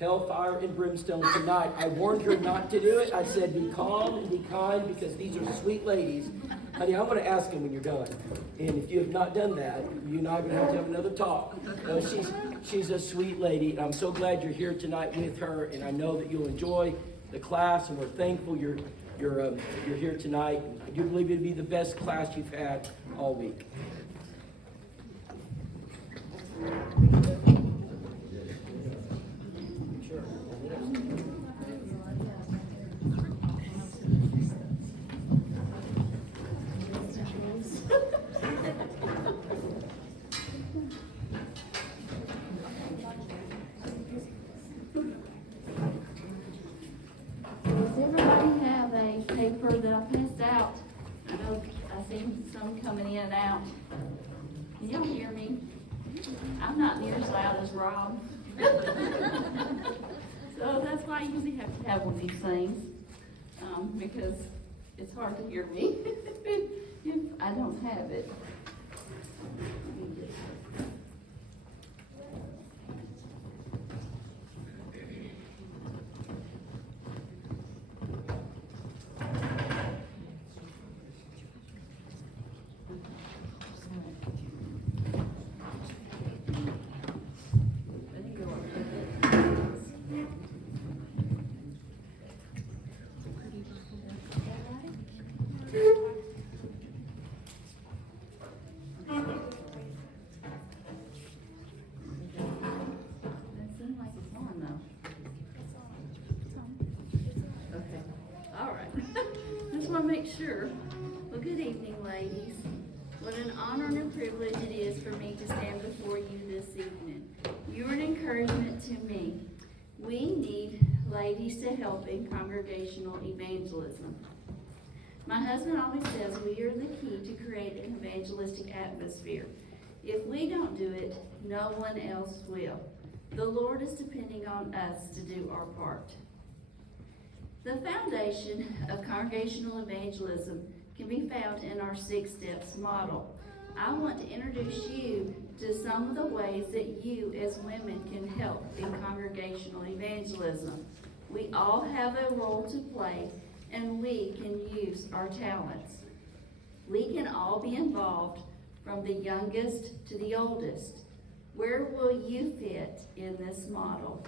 hellfire and brimstone tonight. I warned her not to do it. I said, be calm and be kind because these are sweet ladies. Honey, I'm going to ask them when you're done. And if you have not done that, you and I are going to have another talk. She's a sweet lady. And I'm so glad you're here tonight with her. And I know that you'll enjoy the class. And we're thankful you're here tonight. I do believe it'll be the best class you've had all week. That I passed out. I know I see some coming in and out. Can y'all hear me? I'm not near as loud as Rob. So that's why I usually have to have one of these things, because it's hard to hear me if I don't have it. Make sure. Well, good evening, ladies. What an honor and a privilege it is for me to stand before you this evening. You are an encouragement to me. We need ladies to help in congregational evangelism. My husband always says we are the key to create an evangelistic atmosphere. If we don't do it, no one else will. The Lord is depending on us to do our part. The foundation of congregational evangelism can be found in our 6 steps model. I want to introduce you to some of the ways that you as women can help in congregational evangelism. We all have a role to play, and we can use our talents. We can all be involved from the youngest to the oldest. Where will you fit in this model?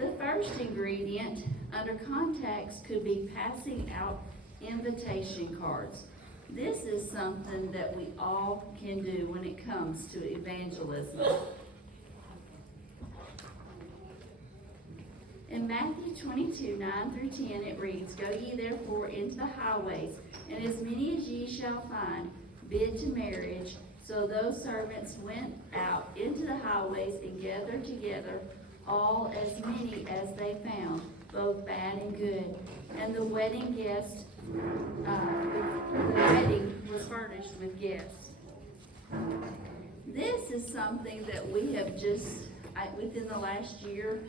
The first ingredient under contacts could be passing out invitation cards. This is something that we all can do when it comes to evangelism. In Matthew 22, 9 through 10, it reads, Go ye therefore into the highways, and as many as ye shall find, bid to marriage. So those servants went out into the highways and gathered together all as many as they found, both bad and good. And the wedding was furnished with guests. This is something that we have within the last year,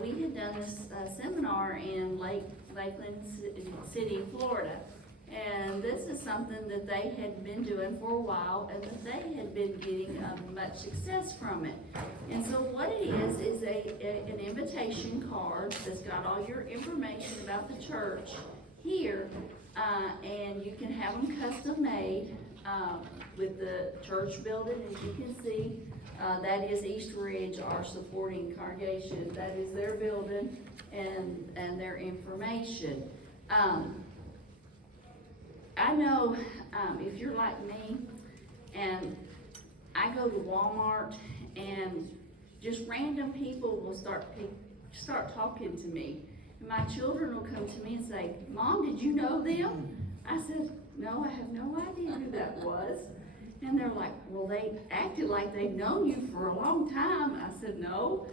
we had done this seminar in Lakeland City, Florida. And this is something that they had been doing for a while and that they had been getting much success from it. And so what it is an invitation card that's got all your information about the church here, and you can have them custom made with the church building. As you can see, that is East Ridge, our supporting congregation. That is their building and their information. I know if you're like me, and I go to Walmart, and just random people will start talking to me. And my children will come to me and say, Mom, did you know them? I said, no, I have no idea who that was. And they're like, well, they acted like they've known you for a long time. I said, no,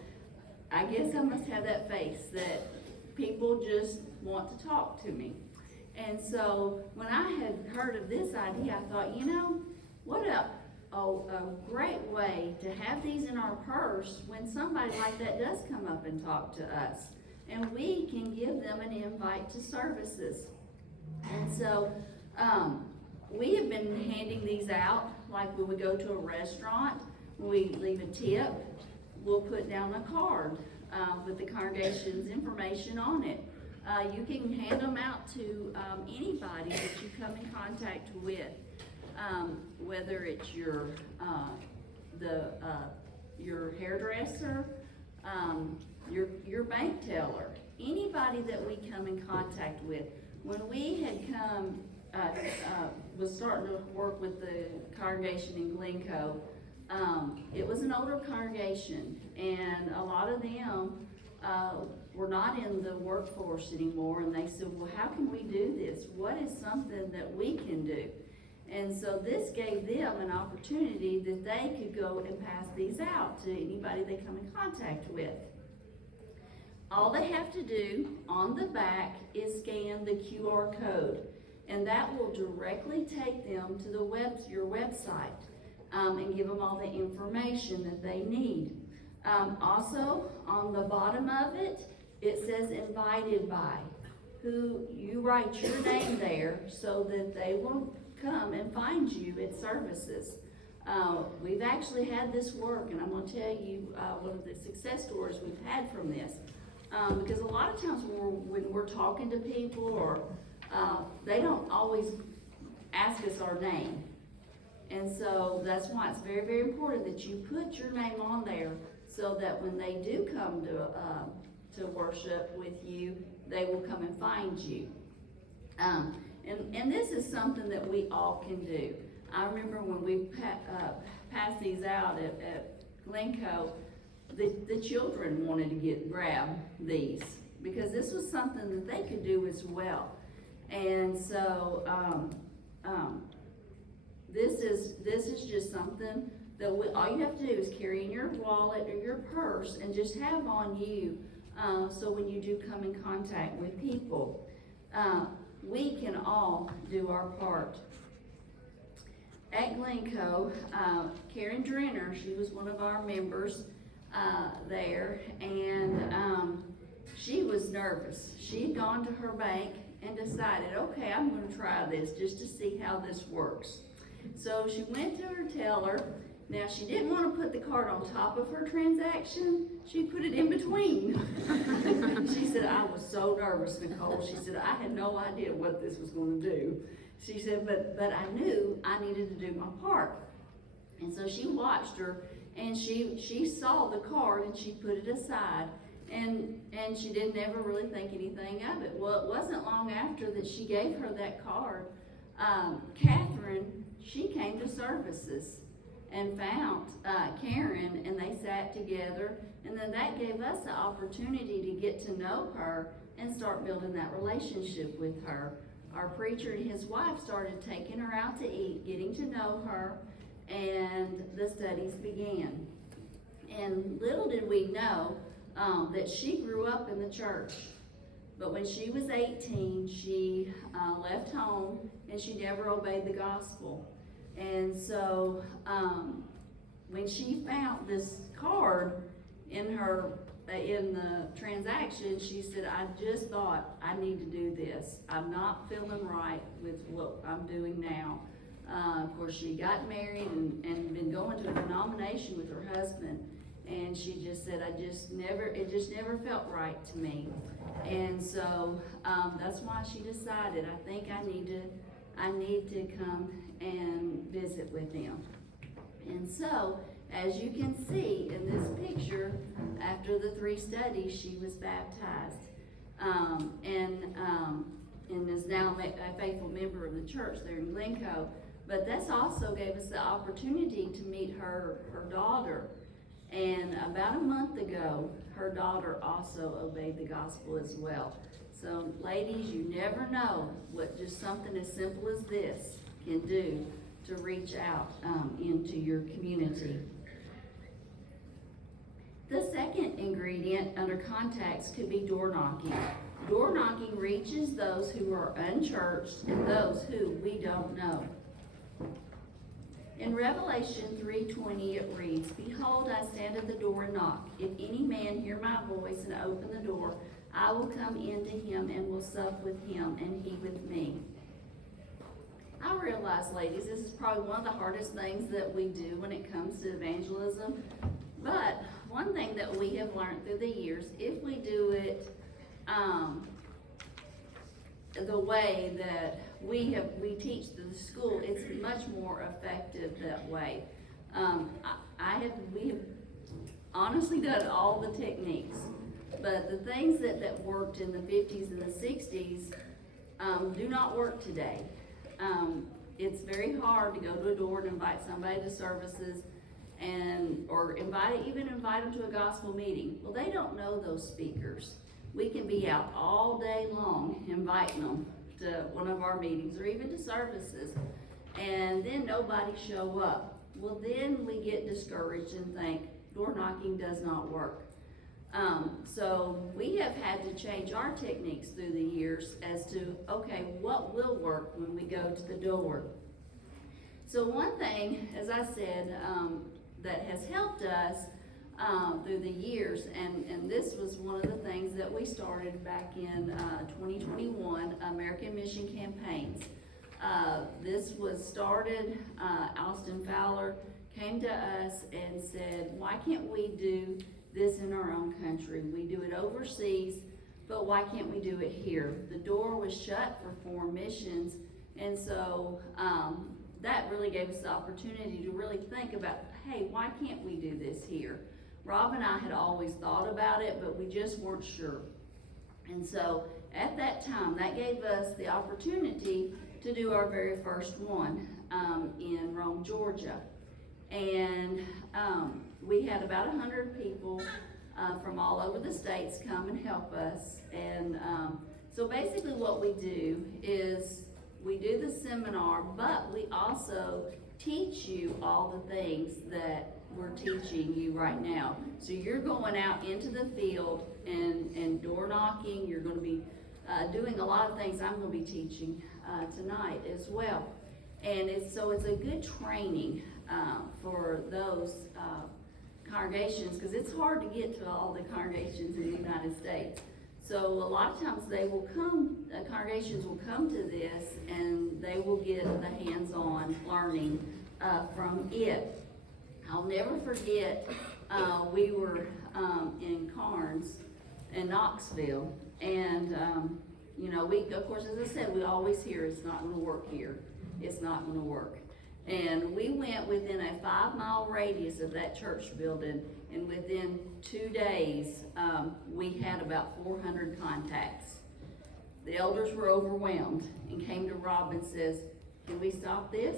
I guess I must have that face that people just want to talk to me. And so when I had heard of this idea, I thought, what a great way to have these in our purse when somebody like that does come up and talk to us. And we can give them an invite to services. And so we have been handing these out like when we go to a restaurant, when we leave a tip. we'll put down a card with the congregation's information on it. You can hand them out to anybody that you come in contact with, whether it's your hairdresser, your bank teller, anybody that we come in contact with. When we had was starting to work with the congregation in Glencoe, it was an older congregation, and a lot of them were not in the workforce anymore, and they said, well, how can we do this? What is something that we can do? And so this gave them an opportunity that they could go and pass these out to anybody they come in contact with. All they have to do on the back is scan the QR code, and that will directly take them to your website and give them all the information that they need. Also, on the bottom of it, it says invited by, who you write your name there so that they will come and find you at services. We've actually had this work, and I'm going to tell you one of the success stories we've had from this. Because a lot of times when we're talking to people, or they don't always ask us our name. And so that's why it's very, very important that you put your name on there so that when they do come to worship with you, they will come and find you. And this is something that we all can do. I remember when we passed these out at Glencoe, the children wanted to grab these because this was something that they could do as well. And so this is just something that all you have to do is carry in your wallet or your purse and just have on you, so when you do come in contact with people, we can all do our part. At Glencoe, Karen Drenner, she was one of our members there, and she was nervous. She had gone to her bank and decided, okay, I'm going to try this just to see how this works. So she went to her teller. Now, she didn't want to put the card on top of her transaction. She put it in between. She said, I was so nervous, Nicole. She said, I had no idea what this was going to do. She said, but I knew I needed to do my part. And so she watched her, and she saw the card, and she put it aside. And she didn't ever really think anything of it. Well, it wasn't long after that she gave her that card. Catherine, she came to services and found Karen, and they sat together, and then that gave us the opportunity to get to know her and start building that relationship with her. Our preacher and his wife started taking her out to eat, getting to know her, and the studies began. And little did we know that she grew up in the church. But when she was 18, she left home, and she never obeyed the gospel. And so when she found this card in the transaction, she said, I just thought I need to do this. I'm not feeling right with what I'm doing now. Of course, she got married and been going to a denomination with her husband. And she just said, it just never felt right to me. And so that's why she decided, I think I need to come and visit with them. And so, as you can see in this picture, after the 3 studies, she was baptized, and is now a faithful member of the church there in Glencoe. But this also gave us the opportunity to meet her daughter. And about a month ago, her daughter also obeyed the gospel as well. So ladies, you never know what just something as simple as this can do to reach out into your community. The second ingredient under contacts could be door knocking. Door knocking reaches those who are unchurched and those who we don't know. In Revelation 3:20 it reads, Behold, I stand at the door and knock. If any man hear my voice and open the door, I will come into him and will sup with him and he with me. I realize, ladies, this is probably one of the hardest things that we do when it comes to evangelism. But one thing that we have learned through the years, if we do it the way that we teach the school, it's much more effective that way. We have honestly done all the techniques, but the things that worked in the 50s and the 60s do not work today. It's very hard to go to a door and invite somebody to services or invite them to a gospel meeting. Well, they don't know those speakers. We can be out all day long inviting them to one of our meetings or even to services, and then nobody show up. Well, then we get discouraged and think door knocking does not work. So we have had to change our techniques through the years as to, okay, what will work when we go to the door? So one thing, as I said, that has helped us through the years, and this was one of the things that we started back in 2021, American Mission Campaigns. This was started, Austin Fowler came to us and said, why can't we do this in our own country? We do it overseas, but why can't we do it here? The door was shut for foreign missions, and so that really gave us the opportunity to really think about, hey, why can't we do this here? Rob and I had always thought about it, but we just weren't sure. And so at that time, that gave us the opportunity to do our very first one in Rome, Georgia. And we had about 100 people from all over the states come and help us. And so basically what we do is we do the seminar, but we also teach you all the things that we're teaching you right now. So you're going out into the field and door knocking. You're going to be doing a lot of things I'm going to be teaching tonight as well. And it's a good training for those congregations, because it's hard to get to all the congregations in the United States. So a lot of times congregations will come to this and they will get the hands-on learning from it. I'll never forget, we were in Carnes in Knoxville, and of course, as I said, we always hear it's not going to work here. It's not going to work. And we went within a 5-mile radius of that church building, and within 2 days, we had about 400 contacts. The elders were overwhelmed and came to Rob and says, can we stop this?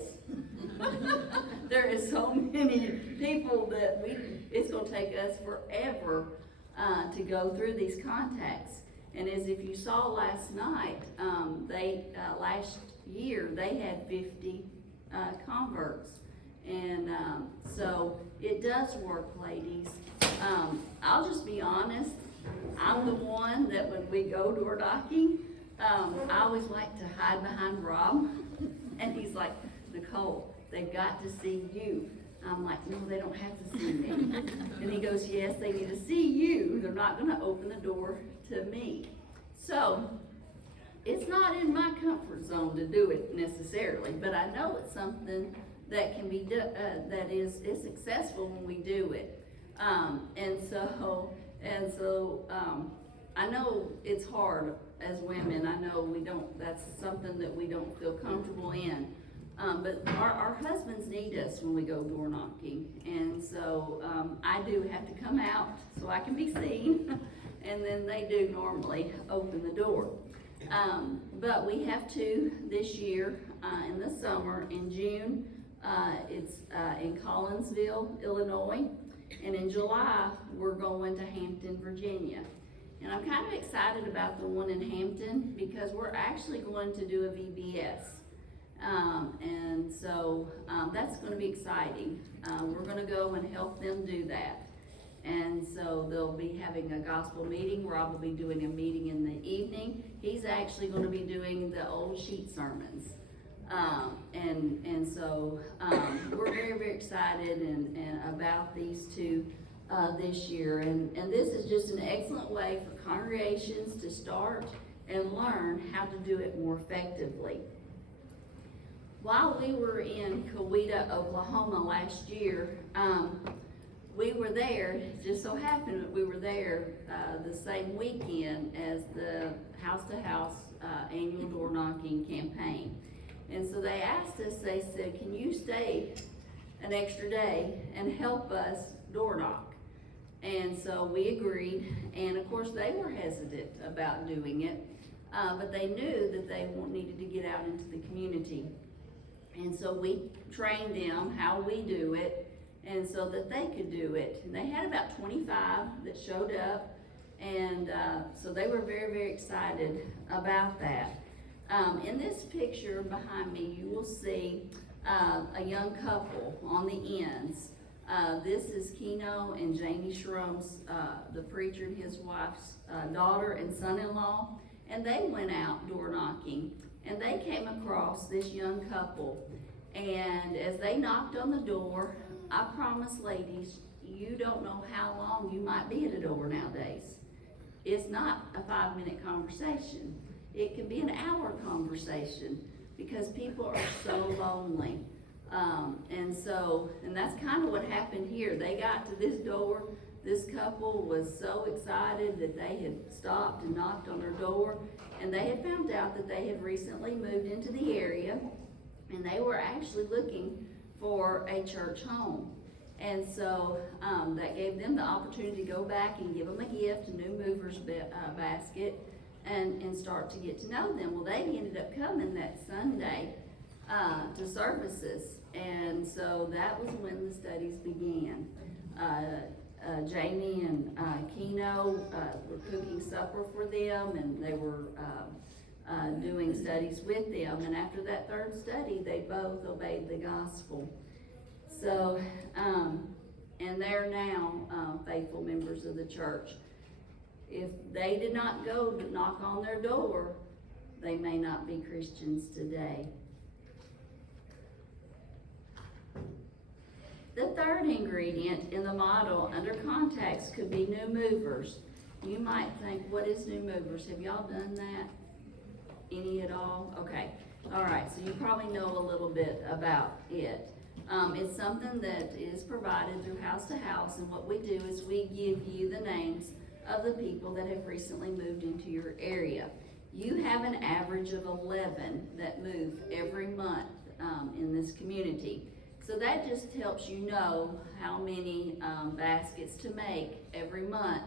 There is so many people that it's going to take us forever to go through these contacts. And as if you saw last night, last year they had 50 converts. And so it does work, ladies. I'll just be honest, I'm the one that when we go door knocking, I always like to hide behind Rob. And he's like, Nicole, they've got to see you. I'm like, no, they don't have to see me. And he goes, yes, they need to see you. They're not going to open the door to me. So it's not in my comfort zone to do it necessarily, but I know it's something that can be that is successful when we do it. And so I know it's hard as women. I know that's something that we don't feel comfortable in. But our husbands need us when we go door knocking. And so I do have to come out so I can be seen. And then they do normally open the door. But we have two this year in the summer. In June, it's in Collinsville, Illinois. And in July, we're going to Hampton, Virginia. And I'm kind of excited about the one in Hampton because we're actually going to do a VBS. And so that's going to be exciting. We're going to go and help them do that. And so they'll be having a gospel meeting. Rob will be doing a meeting in the evening. He's actually going to be doing the old sheet sermons. And so we're very, very excited and about these two this year. And this is just an excellent way for congregations to start and learn how to do it more effectively. While we were in Coweta, Oklahoma last year, we were there, it just so happened that we were there the same weekend as the house-to-house annual door knocking campaign. And so they asked us, they said, can you stay an extra day and help us door knock? And so we agreed, and of course they were hesitant about doing it, but they knew that they needed to get out into the community. And so we trained them how we do it, and so that they could do it. And they had about 25 that showed up, and so they were very, very excited about that. In this picture behind me, you will see a young couple on the ends. This is Keno and Jamie Shrum's, the preacher and his wife's daughter and son-in-law, and they went out door knocking, and they came across this young couple, and as they knocked on the door, I promise, ladies, you don't know how long you might be at a door nowadays. It's not a 5-minute conversation. It can be an hour conversation because people are so lonely. And that's kind of what happened here. They got to this door. This couple was so excited that they had stopped and knocked on their door, and they had found out that they had recently moved into the area, and they were actually looking for a church home. And so that gave them the opportunity to go back and give them a gift, a new mover's basket, and start to get to know them. Well, they ended up coming that Sunday to services, and so that was when the studies began. Jamie and Keno were cooking supper for them, and they were doing studies with them, and after that third study, they both obeyed the gospel. So, and they're now faithful members of the church. If they did not go to knock on their door, they may not be Christians today. The third ingredient in the model under contacts could be new movers. You might think, what is new movers? Have y'all done that? Any at all? Okay. All right, so you probably know a little bit about it. It's something that is provided through house to house, and what we do is we give you the names of the people that have recently moved into your area. You have an average of 11 that move every month in this community. So that just helps you know how many baskets to make every month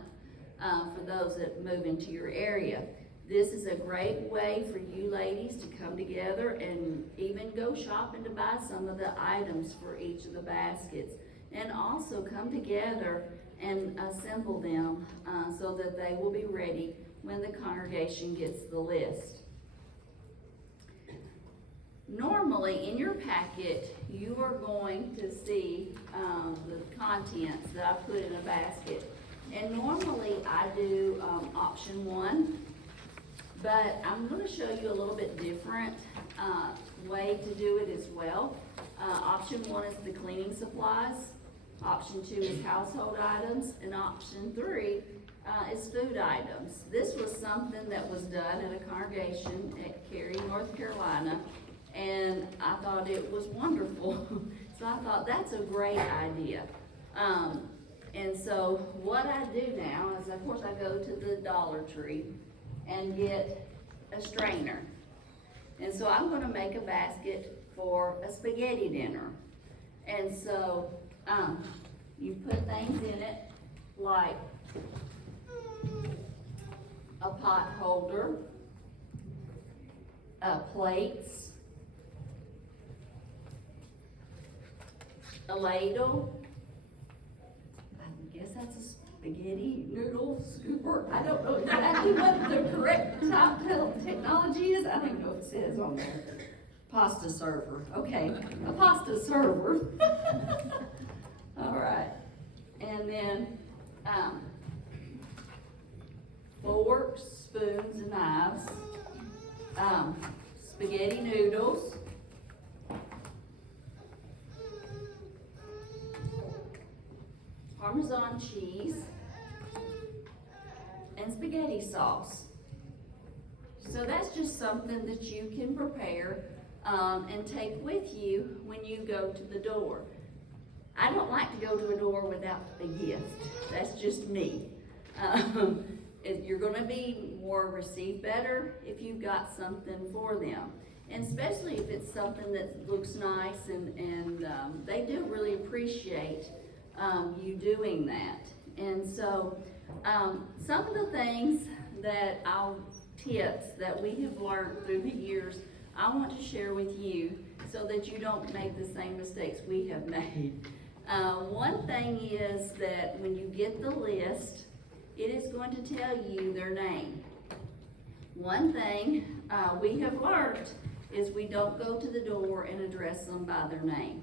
for those that move into your area. This is a great way for you ladies to come together and even go shopping to buy some of the items for each of the baskets, and also come together and assemble them so that they will be ready when the congregation gets the list. Normally in your packet you are going to see the contents that I put in a basket, and normally I do option 1, but I'm going to show you a little bit different way to do it as well. Option 1 is the cleaning supplies, option 2 is household items, and option 3 is food items. This was something that was done at a congregation at Cary, North Carolina, and I thought it was wonderful. So I thought that's a great idea. And so what I do now is, of course, I go to the Dollar Tree and get a strainer. And so I'm going to make a basket for a spaghetti dinner. And so you put things in it like a pot holder, plates, a ladle. I guess that's a spaghetti noodle scooper. I don't know exactly what the correct technology is. I don't even know what it says on there. Pasta server. Okay, a pasta server. All right. And then forks, spoons, and knives. Spaghetti noodles. Parmesan cheese, and spaghetti sauce. So that's just something that you can prepare and take with you when you go to the door. I don't like to go to a door without a gift. That's just me. You're gonna be more receive better if you've got something for them. And especially if it's something that looks nice and they do really appreciate you doing that. And so some of the things that tips that we have learned through the years, I want to share with you so that you don't make the same mistakes we have made. One thing is that when you get the list, it is going to tell you their name. One thing we have learned is we don't go to the door and address them by their name.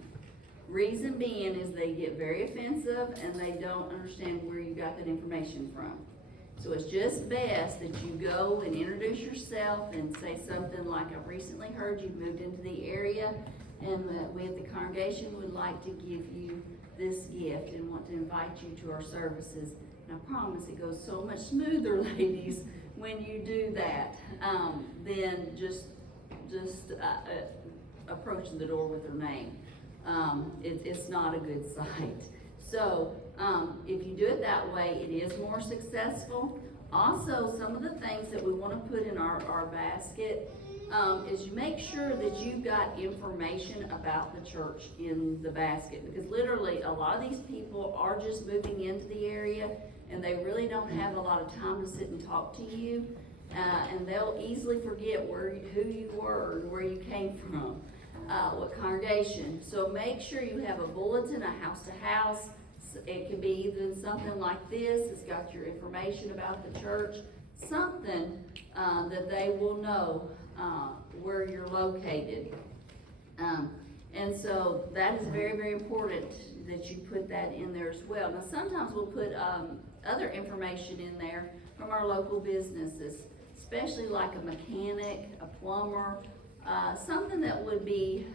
Reason being is they get very offensive and they don't understand where you got that information from. So it's just best that you go and introduce yourself and say something like, I've recently heard you've moved into the area and that we at the congregation would like to give you this gift and want to invite you to our services. And I promise it goes so much smoother, ladies, when you do that, than just approaching the door with their name. It's not a good sight. So if you do it that way, it is more successful. Also, some of the things that we want to put in our basket is you make sure that you've got information about the church in the basket, because literally a lot of these people are just moving into the area and they really don't have a lot of time to sit and talk to you, and they'll easily forget who you were and where you came from, what congregation. So make sure you have a bulletin, a house to house. It can be even something like this. It's got your information about the church, something that they will know where you're located. And so that is very, very important that you put that in there as well. Now sometimes we'll put other information in there from our local businesses, especially like a mechanic, a plumber, something that would be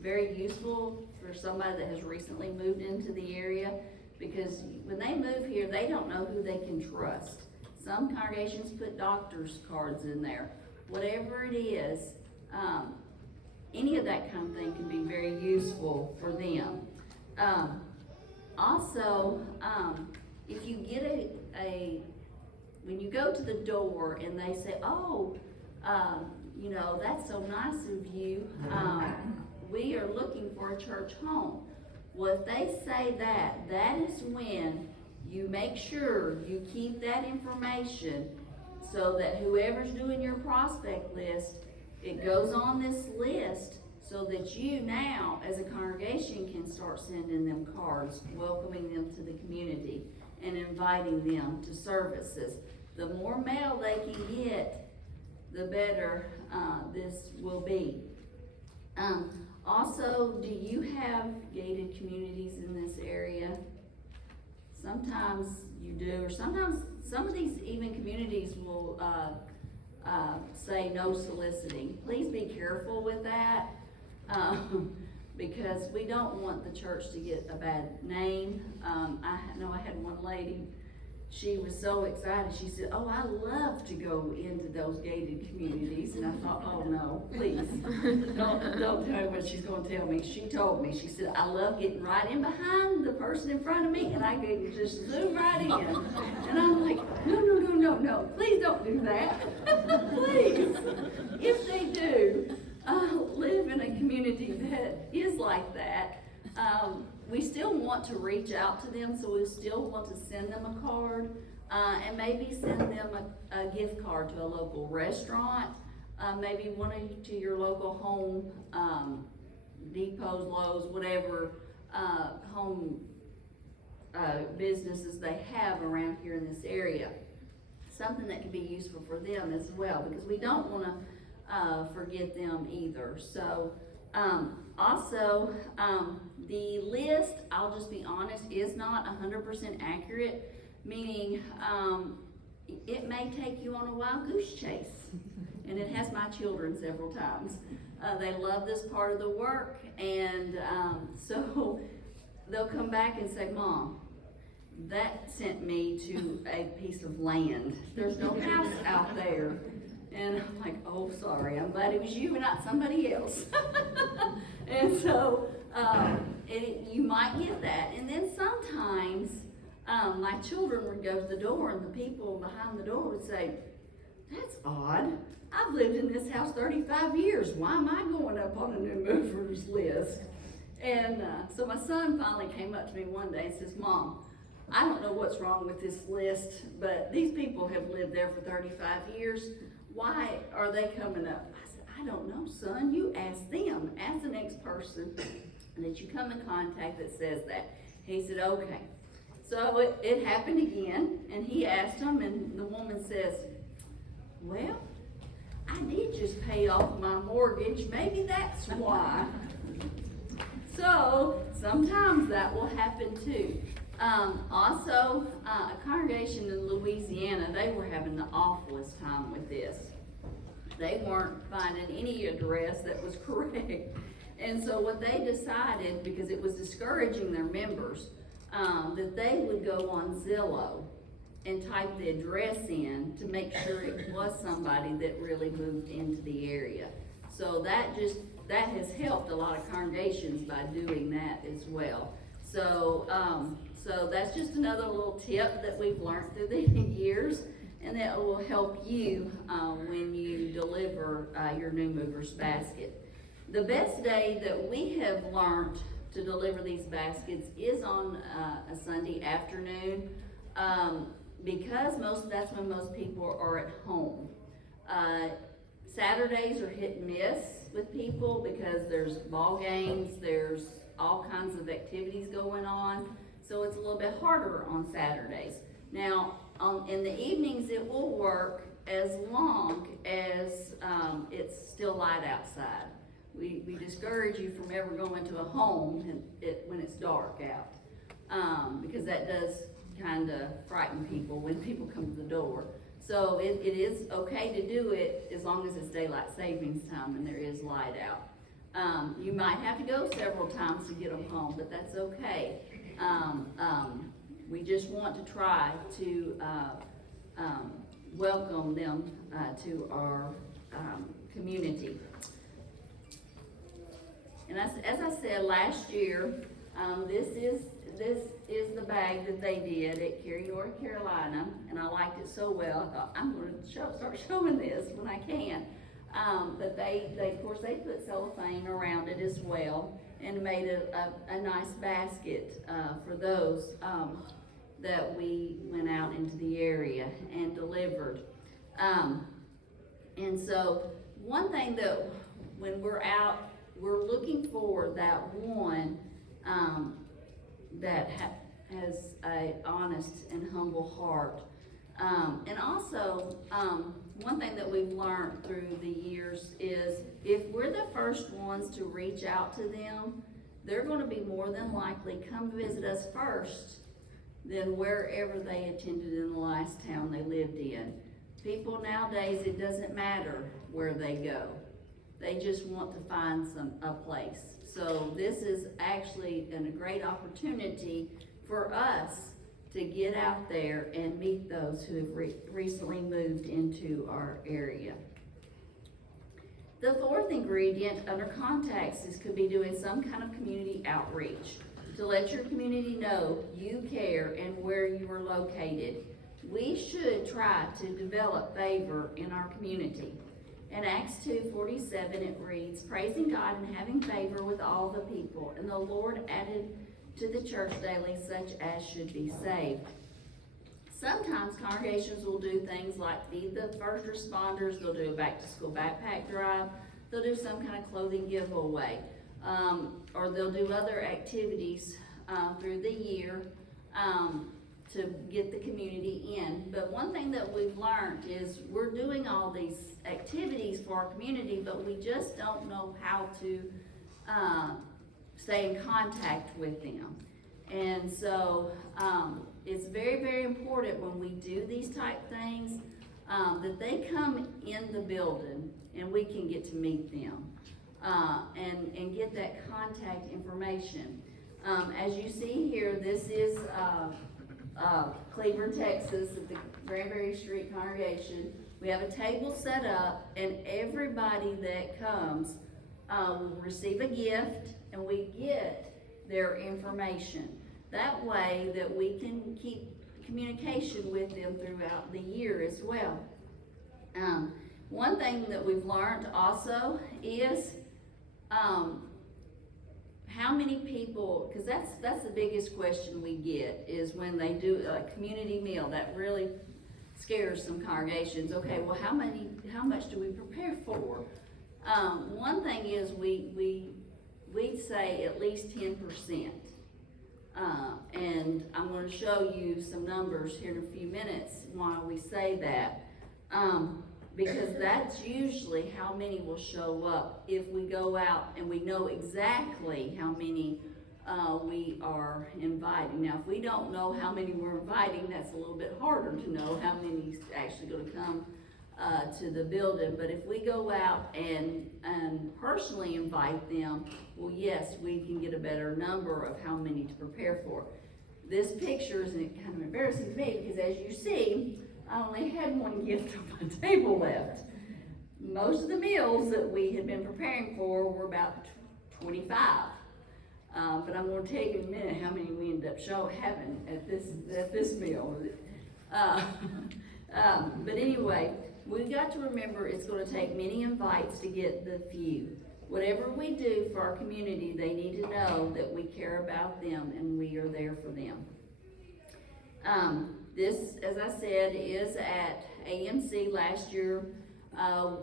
very useful for somebody that has recently moved into the area, because when they move here, they don't know who they can trust. Some congregations put doctor's cards in there. Whatever it is, any of that kind of thing can be very useful for them. Also, if you get when you go to the door and they say, oh, you know, that's so nice of you, we are looking for a church home. Well, if they say that, that is when you make sure you keep that information so that whoever's doing your prospect list, it goes on this list so that you now, as a congregation, can start sending them cards, welcoming them to the community and inviting them to services. The more mail they can get, the better this will be. Also, do you have gated communities in this area? Sometimes you do, or sometimes some of these even communities will say no soliciting. Please be careful with that, because we don't want the church to get a bad name. I know I had one lady, she was so excited. She said, oh, I love to go into those gated communities. And I thought, oh no, please, don't tell me what she's going to tell me. She told me, she said, I love getting right in behind the person in front of me and I can just zoom right in. And I'm like, no, please don't do that. Please. If they do live in a community that is like that, we still want to reach out to them, so we still want to send them a card, and maybe send them a gift card to a local restaurant, maybe one to your local home, depots, Lowe's, whatever home businesses they have around here in this area. Something that can be useful for them as well, because we don't want to forget them either. So also, the list, I'll just be honest, is not 100% accurate, meaning it may take you on a wild goose chase, and it has my children several times. They love this part of the work, and so they'll come back and say, Mom, that sent me to a piece of land. There's no house out there. And I'm like, oh, sorry, I'm glad it was you and not somebody else. And so You might get that. And then sometimes my children would go to the door and the people behind the door would say, "That's odd. I've lived in this house 35 years. Why am I going up on a new movers list?" And so my son finally came up to me one day and says, "Mom, I don't know what's wrong with this list, but these people have lived there for 35 years. Why are they coming up?" I said, "I don't know, son. You ask them. Ask the next person that you come in contact that says that." He said, "Okay." So it happened again, and he asked them, and the woman says, "Well, I did just pay off my mortgage. Maybe that's why." So sometimes that will happen too. Also, a congregation in Louisiana, they were having the awfulest time with this. They weren't finding any address that was correct. And so what they decided, because it was discouraging their members, that they would go on Zillow and type the address in to make sure it was somebody that really moved into the area. So that has helped a lot of congregations by doing that as well. So that's just another little tip that we've learned through the years, and that will help you when you deliver your new movers basket. The best day that we have learned to deliver these baskets is on a Sunday afternoon, because that's when most people are at home. Saturdays are hit and miss with people because there's ball games, there's all kinds of activities going on, so it's a little bit harder on Saturdays. Now, in the evenings it will work as long as it's still light outside. We discourage you from ever going to a home when it's dark out, because that does kind of frighten people when people come to the door. So it is okay to do it as long as it's daylight savings time and there is light out. You might have to go several times to get them home, but that's okay. We just want to try to welcome them to our community. And as I said last year, this is the bag that they did at Cary, North Carolina, and I liked it so well. I thought I'm going to start showing this when I can. But they of course they put cellophane around it as well and made a nice basket for those that we went out into the area and delivered. And so one thing that when we're out, we're looking for that one that has a honest and humble heart. And also, one thing that we've learned through the years is if we're the first ones to reach out to them, they're going to be more than likely come visit us first than wherever they attended in the last town they lived in. People nowadays, it doesn't matter where they go. They just want to find a place. So this is actually a great opportunity for us to get out there and meet those who have recently moved into our area. The fourth ingredient under contacts could be doing some kind of community outreach to let your community know you care and where you are located. We should try to develop favor in our community. In Acts 2:47 it reads, "Praising God and having favor with all the people, and the Lord added to the church daily such as should be saved." Sometimes congregations will do things like feed the first responders, they'll do a back-to-school backpack drive, they'll do some kind of clothing giveaway, or they'll do other activities through the year to get the community in. But one thing that we've learned is we're doing all these activities for our community, but we just don't know how to stay in contact with them. And so it's very, very important when we do these type things that they come in the building and we can get to meet them and get that contact information. As you see here, this is Cleveland, Texas, at the Granbury Street congregation. We have a table set up, and everybody that comes will receive a gift and we get their information. That way that we can keep communication with them throughout the year as well. One thing that we've learned also is how many people, because that's the biggest question we get, is when they do a community meal. That really scares some congregations. Okay, well, how much do we prepare for? One thing is we'd say at least 10%. And I'm going to show you some numbers here in a few minutes why we say that. Because that's usually how many will show up if we go out and we know exactly how many we are inviting. Now, if we don't know how many we're inviting, that's a little bit harder to know how many is actually going to come to the building. But if we go out and personally invite them, well, yes, we can get a better number of how many to prepare for. This picture is kind of embarrassing to me because, as you see, I only had one gift on my table left. Most of the meals that we had been preparing for were about 25. But I'm going to tell you in a minute how many we ended up having at this meal. But anyway, we've got to remember it's going to take many invites to get the few. Whatever we do for our community, they need to know that we care about them and we are there for them. This, as I said, is at AMC last year. A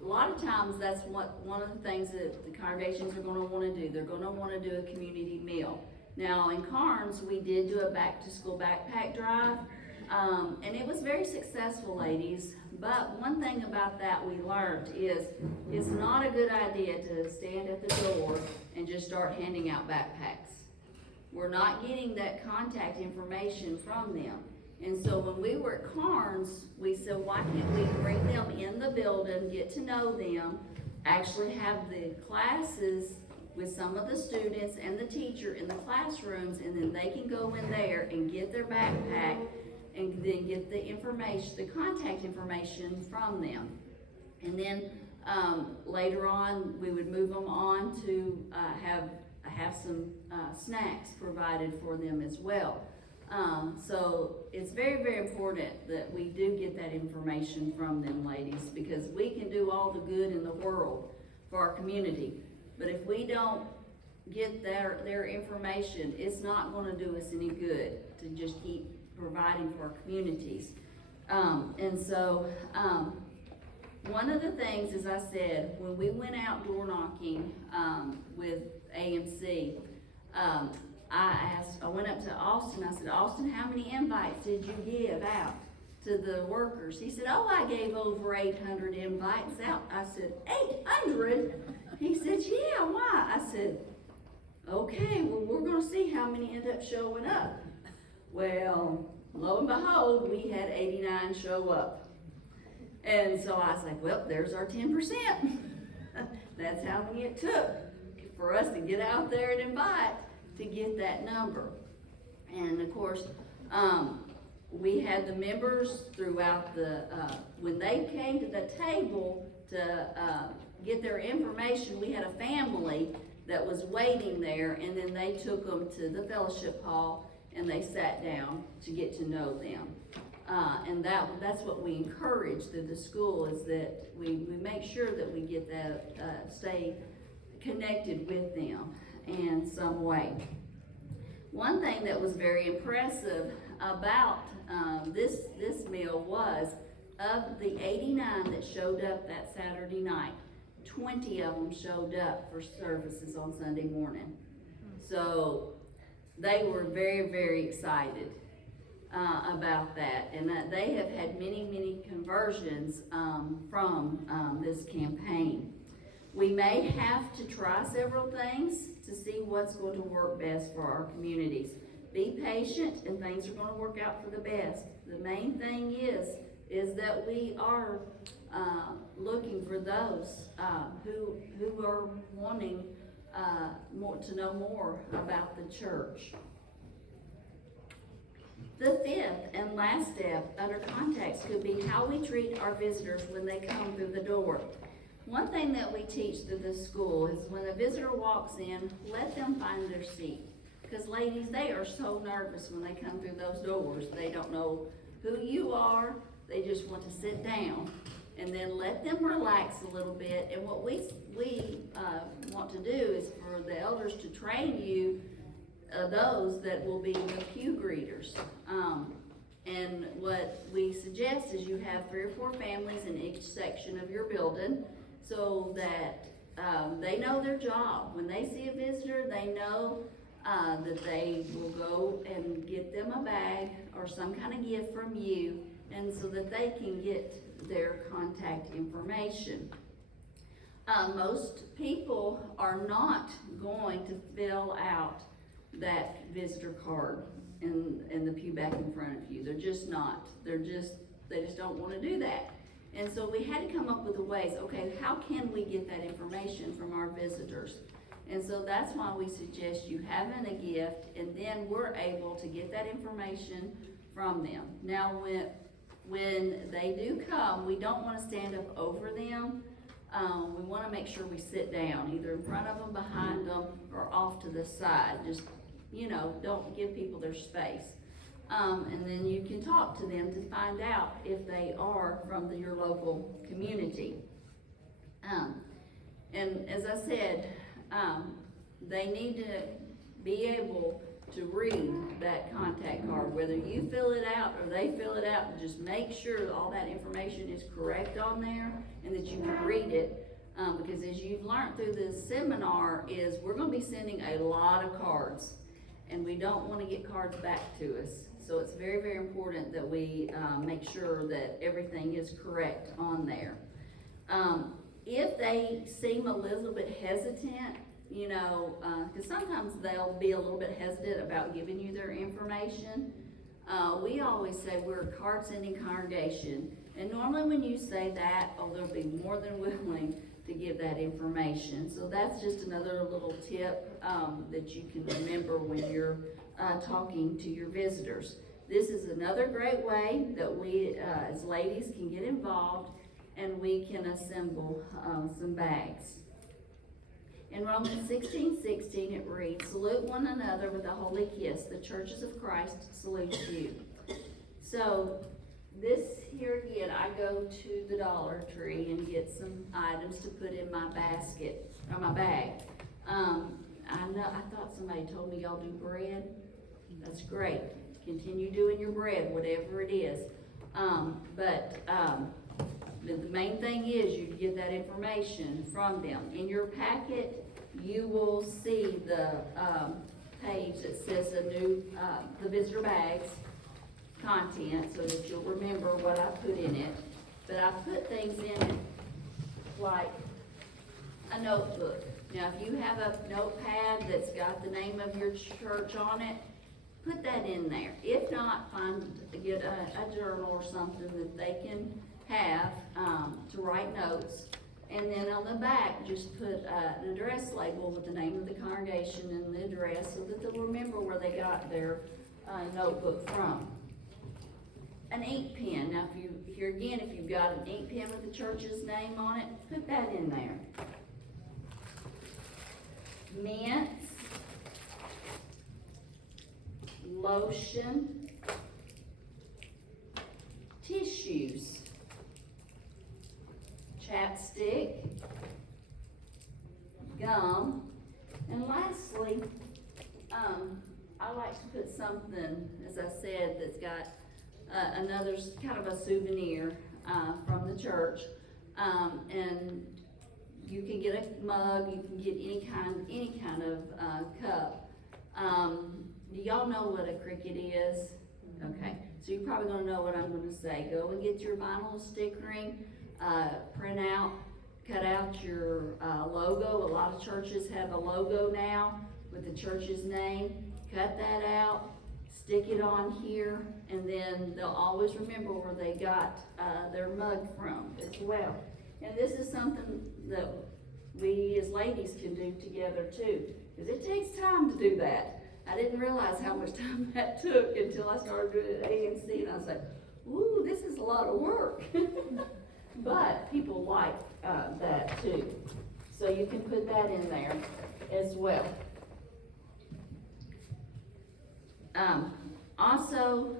lot of times that's one of the things that the congregations are going to want to do. They're going to want to do a community meal. Now in Carnes, we did do a back to school backpack drive, and it was very successful, ladies. But one thing about that we learned is it's not a good idea to stand at the door and just start handing out backpacks. We're not getting that contact information from them. And so when we were at Carnes, we said, why can't we bring them in the building, get to know them, actually have the classes with some of the students and the teacher in the classrooms, and then they can go in there and get their backpack and then get the information, the contact information from them. And then later on, we would move them on to have some snacks provided for them as well. So it's very, very important that we do get that information from them, ladies, because we can do all the good in the world for our community. But if we don't get their information, it's not going to do us any good to just keep providing for our communities. And so one of the things, as I said, when we went out door knocking with AMC, I went up to Austin. I said, Austin, how many invites did you give out to the workers? He said, oh, I gave over 800 invites out. I said, 800? He said, yeah, why? I said, okay, well, we're going to see how many end up showing up. Well, lo and behold, we had 89 show up. And so I was like, well, there's our 10%. That's how many it took for us to get out there and invite to get that number. And of course, we had the members throughout when they came to the table to get their information, we had a family that was waiting there, and then they took them to the fellowship hall and they sat down to get to know them. And that's what we encourage through the school, is that we make sure that we get that, stay connected with them in some way. One thing that was very impressive about this meal was, of the 89 that showed up that Saturday night, 20 of them showed up for services on Sunday morning. So they were very, very excited about that, and that they have had many, many conversions from this campaign. We may have to try several things to see what's going to work best for our communities. Be patient, and things are going to work out for the best. The main thing is that we are looking for those who are wanting to know more about the church. The fifth and last step under context could be how we treat our visitors when they come through the door. One thing that we teach through the school is when a visitor walks in, let them find their seat. Because ladies, they are so nervous when they come through those doors. They don't know who you are. They just want to sit down. And then let them relax a little bit. And what we want to do is for the elders to train you, those that will be the pew greeters. And what we suggest is you have 3 or 4 families in each section of your building so that they know their job. When they see a visitor, they know that they will go and get them a bag or some kind of gift from you, and so that they can get their contact information. Most people are not going to fill out that visitor card in the pew back in front of you. They're just not. They just don't want to do that. And so we had to come up with the ways, okay, how can we get that information from our visitors? And so that's why we suggest you having a gift, and then we're able to get that information from them. Now, when they do come, we don't want to stand up over them. We want to make sure we sit down, either in front of them, behind them, or off to the side. Just, don't give people their space. And then you can talk to them to find out if they are from your local community. And as I said, they need to be able to read that contact card, whether you fill it out or they fill it out, and just make sure all that information is correct on there and that you can read it. Because as you've learned through this seminar, is we're going to be sending a lot of cards, and we don't want to get cards back to us. So it's very, very important that we make sure that everything is correct on there. If they seem a little bit hesitant, because sometimes they'll be a little bit hesitant about giving you their information, we always say we're a card sending congregation. And normally when you say that, they'll be more than willing to give that information. So that's just another little tip that you can remember when you're talking to your visitors. This is another great way that we as ladies can get involved, and we can assemble some bags. In Romans 16:16 it reads, "Salute one another with a holy kiss. The churches of Christ salute you." So this here again, I go to the Dollar Tree and get some items to put in my basket, or my bag. I thought somebody told me y'all do bread. That's great. Continue doing your bread, whatever it is. But the main thing is you get that information from them. In your packet, you will see the page that says the visitor bags content, so that you'll remember what I put in it. But I put things in it like a notebook. Now, if you have a notepad that's got the name of your church on it, put that in there. If not, get a journal or something that they can have to write notes. And then on the back, just put an address label with the name of the congregation and the address, so that they'll remember where they got their notebook from. An ink pen. Now, if you've got an ink pen with the church's name on it, put that in there. Mints, lotion, tissues, chapstick, gum, and lastly, I like to put something, as I said, that's got another kind of a souvenir from the church, and you can get a mug, you can get any kind of cup. Do y'all know what a cricket is? Okay, so you're probably gonna know what I'm gonna say. Go and get your vinyl stickering, cut out your logo. A lot of churches have a logo now with the church's name. Cut that out, stick it on here, and then they'll always remember where they got their mug from as well. And this is something that we as ladies can do together too, because it takes time to do that. I didn't realize how much time that took until I started doing it at ANC, and I was like, ooh, this is a lot of work. But people like that too. So you can put that in there as well. Also,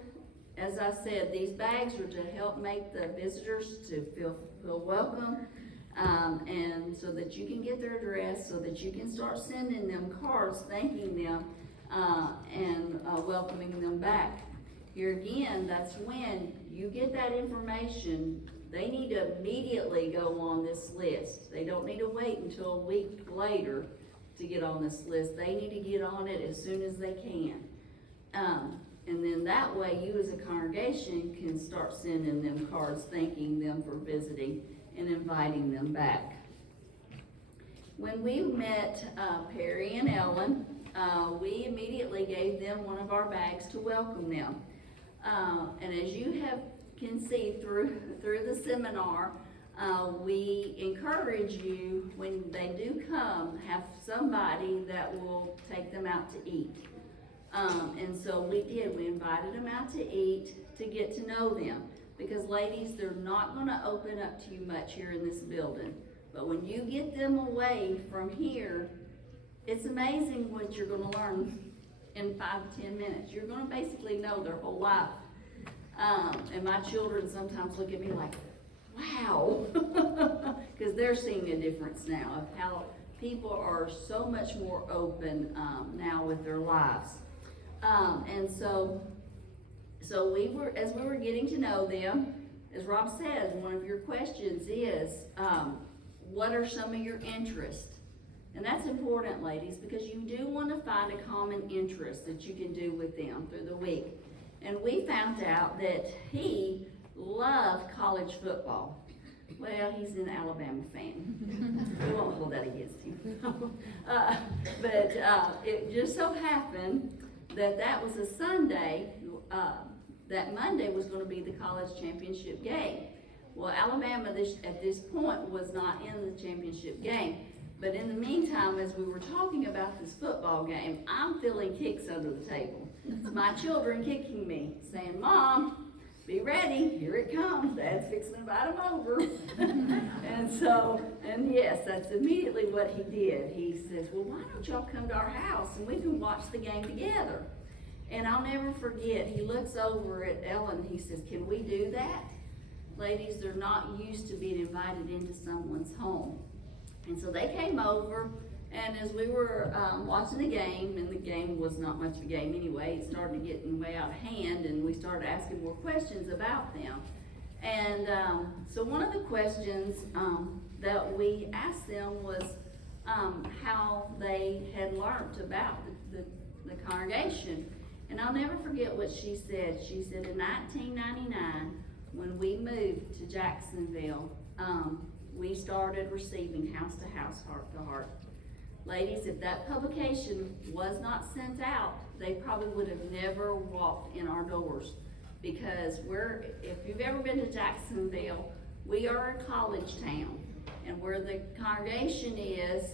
as I said, these bags are to help make the visitors to feel welcome, and so that you can get their address, so that you can start sending them cards thanking them and welcoming them back. Here again, that's when you get that information, they need to immediately go on this list. They don't need to wait until a week later to get on this list. They need to get on it as soon as they can. And then that way you as a congregation can start sending them cards thanking them for visiting and inviting them back. When we met Perry and Ellen, we immediately gave them one of our bags to welcome them. And as you can see through the seminar, we encourage you, when they do come, have somebody that will take them out to eat. And so we did. We invited them out to eat to get to know them. Because ladies, they're not going to open up to you much here in this building. But when you get them away from here, it's amazing what you're going to learn in 5 to 10 minutes. You're going to basically know their whole life. And my children sometimes look at me like, wow, because they're seeing a difference now of how people are so much more open now with their lives. And so as we were getting to know them, as Rob said, one of your questions is, what are some of your interests? And that's important, ladies, because you do want to find a common interest that you can do with them through the week. And we found out that he loved college football. Well, he's an Alabama fan. We won't hold that against him. But it just so happened that was a Sunday, that Monday was going to be the college championship game. Well, Alabama at this point was not in the championship game. But in the meantime, as we were talking about this football game, I'm feeling kicks under the table. It's my children kicking me, saying, Mom, be ready, here it comes. Dad's fixing to invite them over. and yes, that's immediately what he did. He says, well, why don't y'all come to our house and we can watch the game together? And I'll never forget, he looks over at Ellen and he says, can we do that? Ladies, they're not used to being invited into someone's home. And so they came over, and as we were watching the game, and the game was not much of a game anyway, it started getting way out of hand, and we started asking more questions about them. And so one of the questions that we asked them was how they had learned about the congregation. And I'll never forget what she said. She said in 1999, when we moved to Jacksonville, we started receiving house to house, heart to heart. Ladies, if that publication was not sent out, they probably would have never walked in our doors, because if you've ever been to Jacksonville, we are a college town, and where the congregation is,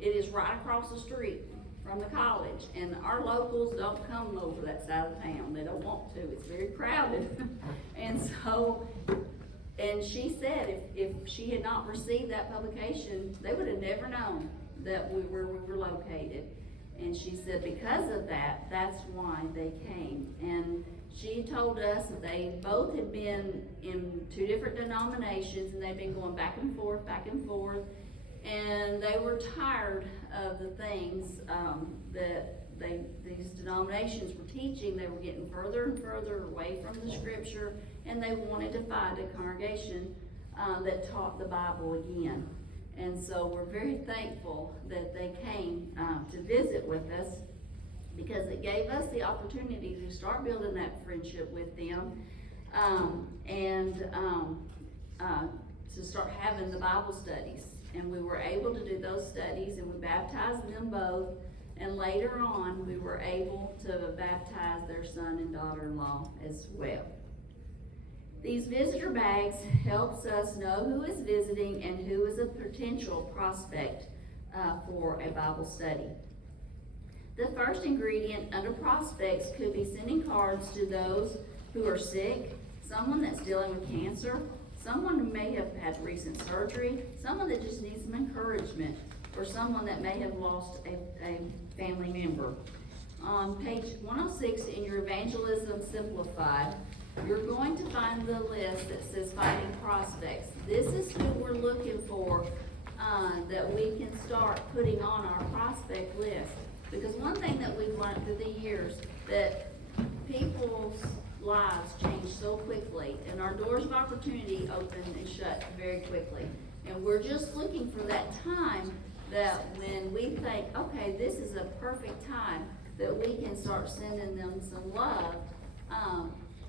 it is right across the street from the college, and our locals don't come over that side of town. They don't want to. It's very crowded. And she said if she had not received that publication, they would have never known that we were located. And she said because of that, that's why they came. And she told us that they both had been in 2 different denominations, and they'd been going back and forth, and they were tired of the things that these denominations were teaching. They were getting further and further away from the scripture, and they wanted to find a congregation that taught the Bible again. And so we're very thankful that they came to visit with us, because it gave us the opportunity to start building that friendship with them, and to start having the Bible studies. And we were able to do those studies, and we baptized them both. And later on, we were able to baptize their son and daughter-in-law as well. These visitor bags helps us know who is visiting and who is a potential prospect for a Bible study. The first ingredient under prospects could be sending cards to those who are sick, someone that's dealing with cancer, someone who may have had recent surgery, someone that just needs some encouragement, or someone that may have lost a family member. On page 106 in your Evangelism Simplified, you're going to find the list that says Fighting Prospects. This is who we're looking for that we can start putting on our prospect list. Because one thing that we've learned through the years, that people's lives change so quickly, and our doors of opportunity open and shut very quickly. And we're just looking for that time that when we think, okay, this is a perfect time, that we can start sending them some love,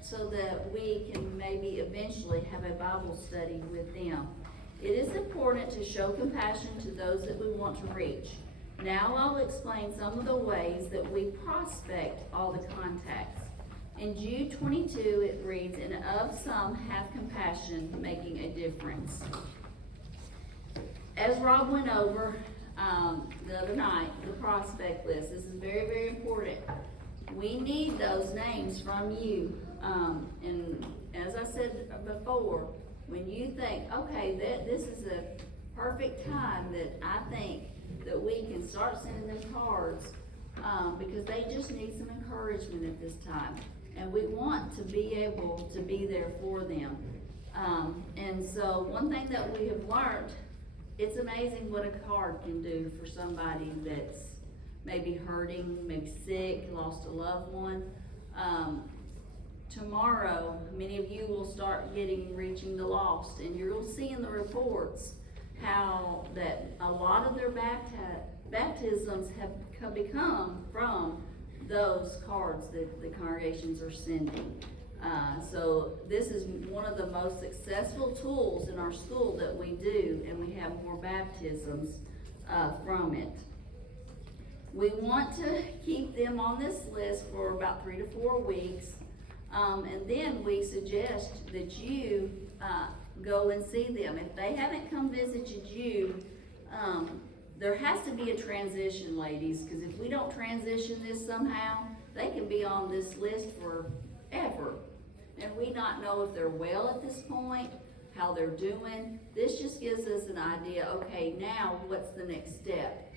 so that we can maybe eventually have a Bible study with them. It is important to show compassion to those that we want to reach. Now I'll explain some of the ways that we prospect all the contacts. In Jude 22, it reads, "And of some have compassion, making a difference." As Rob went over the other night, the prospect list, this is very, very important. We need those names from you. And as I said before, when you think, okay, this is a perfect time that I think that we can start sending them cards, because they just need some encouragement at this time. And we want to be able to be there for them. And so one thing that we have learned, it's amazing what a card can do for somebody that's maybe hurting, maybe sick, lost a loved one. Tomorrow, many of you will start reaching the lost, and you'll see in the reports how that a lot of their baptisms have become from those cards that the congregations are sending. So this is one of the most successful tools in our school that we do, and we have more baptisms from it. We want to keep them on this list for about 3 to 4 weeks, and then we suggest that you go and see them. If they haven't come visited you, there has to be a transition, ladies, because if we don't transition this somehow, they can be on this list forever. And we not know if they're well at this point, how they're doing. This just gives us an idea, okay, now what's the next step?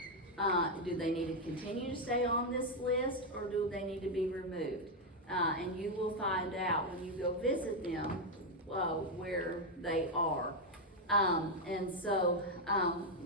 Do they need to continue to stay on this list, or do they need to be removed? And you will find out when you go visit them where they are. And so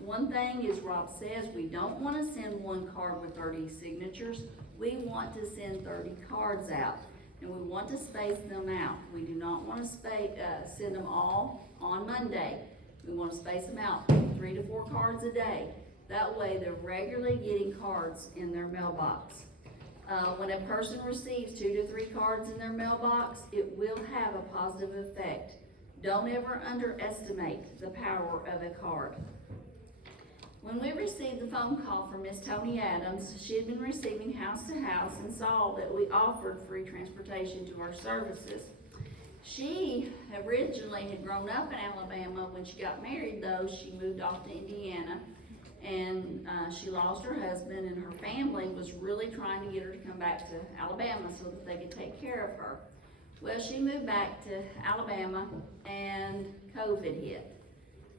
one thing is, Rob says, we don't want to send one card with 30 signatures. We want to send 30 cards out, and we want to space them out. We do not want to send them all on Monday. We want to space them out 3 to 4 cards a day. That way they're regularly getting cards in their mailbox. When a person receives 2 to 3 cards in their mailbox, it will have a positive effect. Don't ever underestimate the power of a card. When we received the phone call from Miss Tony Adams, she had been receiving house to house and saw that we offered free transportation to our services. She originally had grown up in Alabama. When she got married, though, she moved off to Indiana, and she lost her husband, and her family was really trying to get her to come back to Alabama so that they could take care of her. Well, she moved back to Alabama, and COVID hit,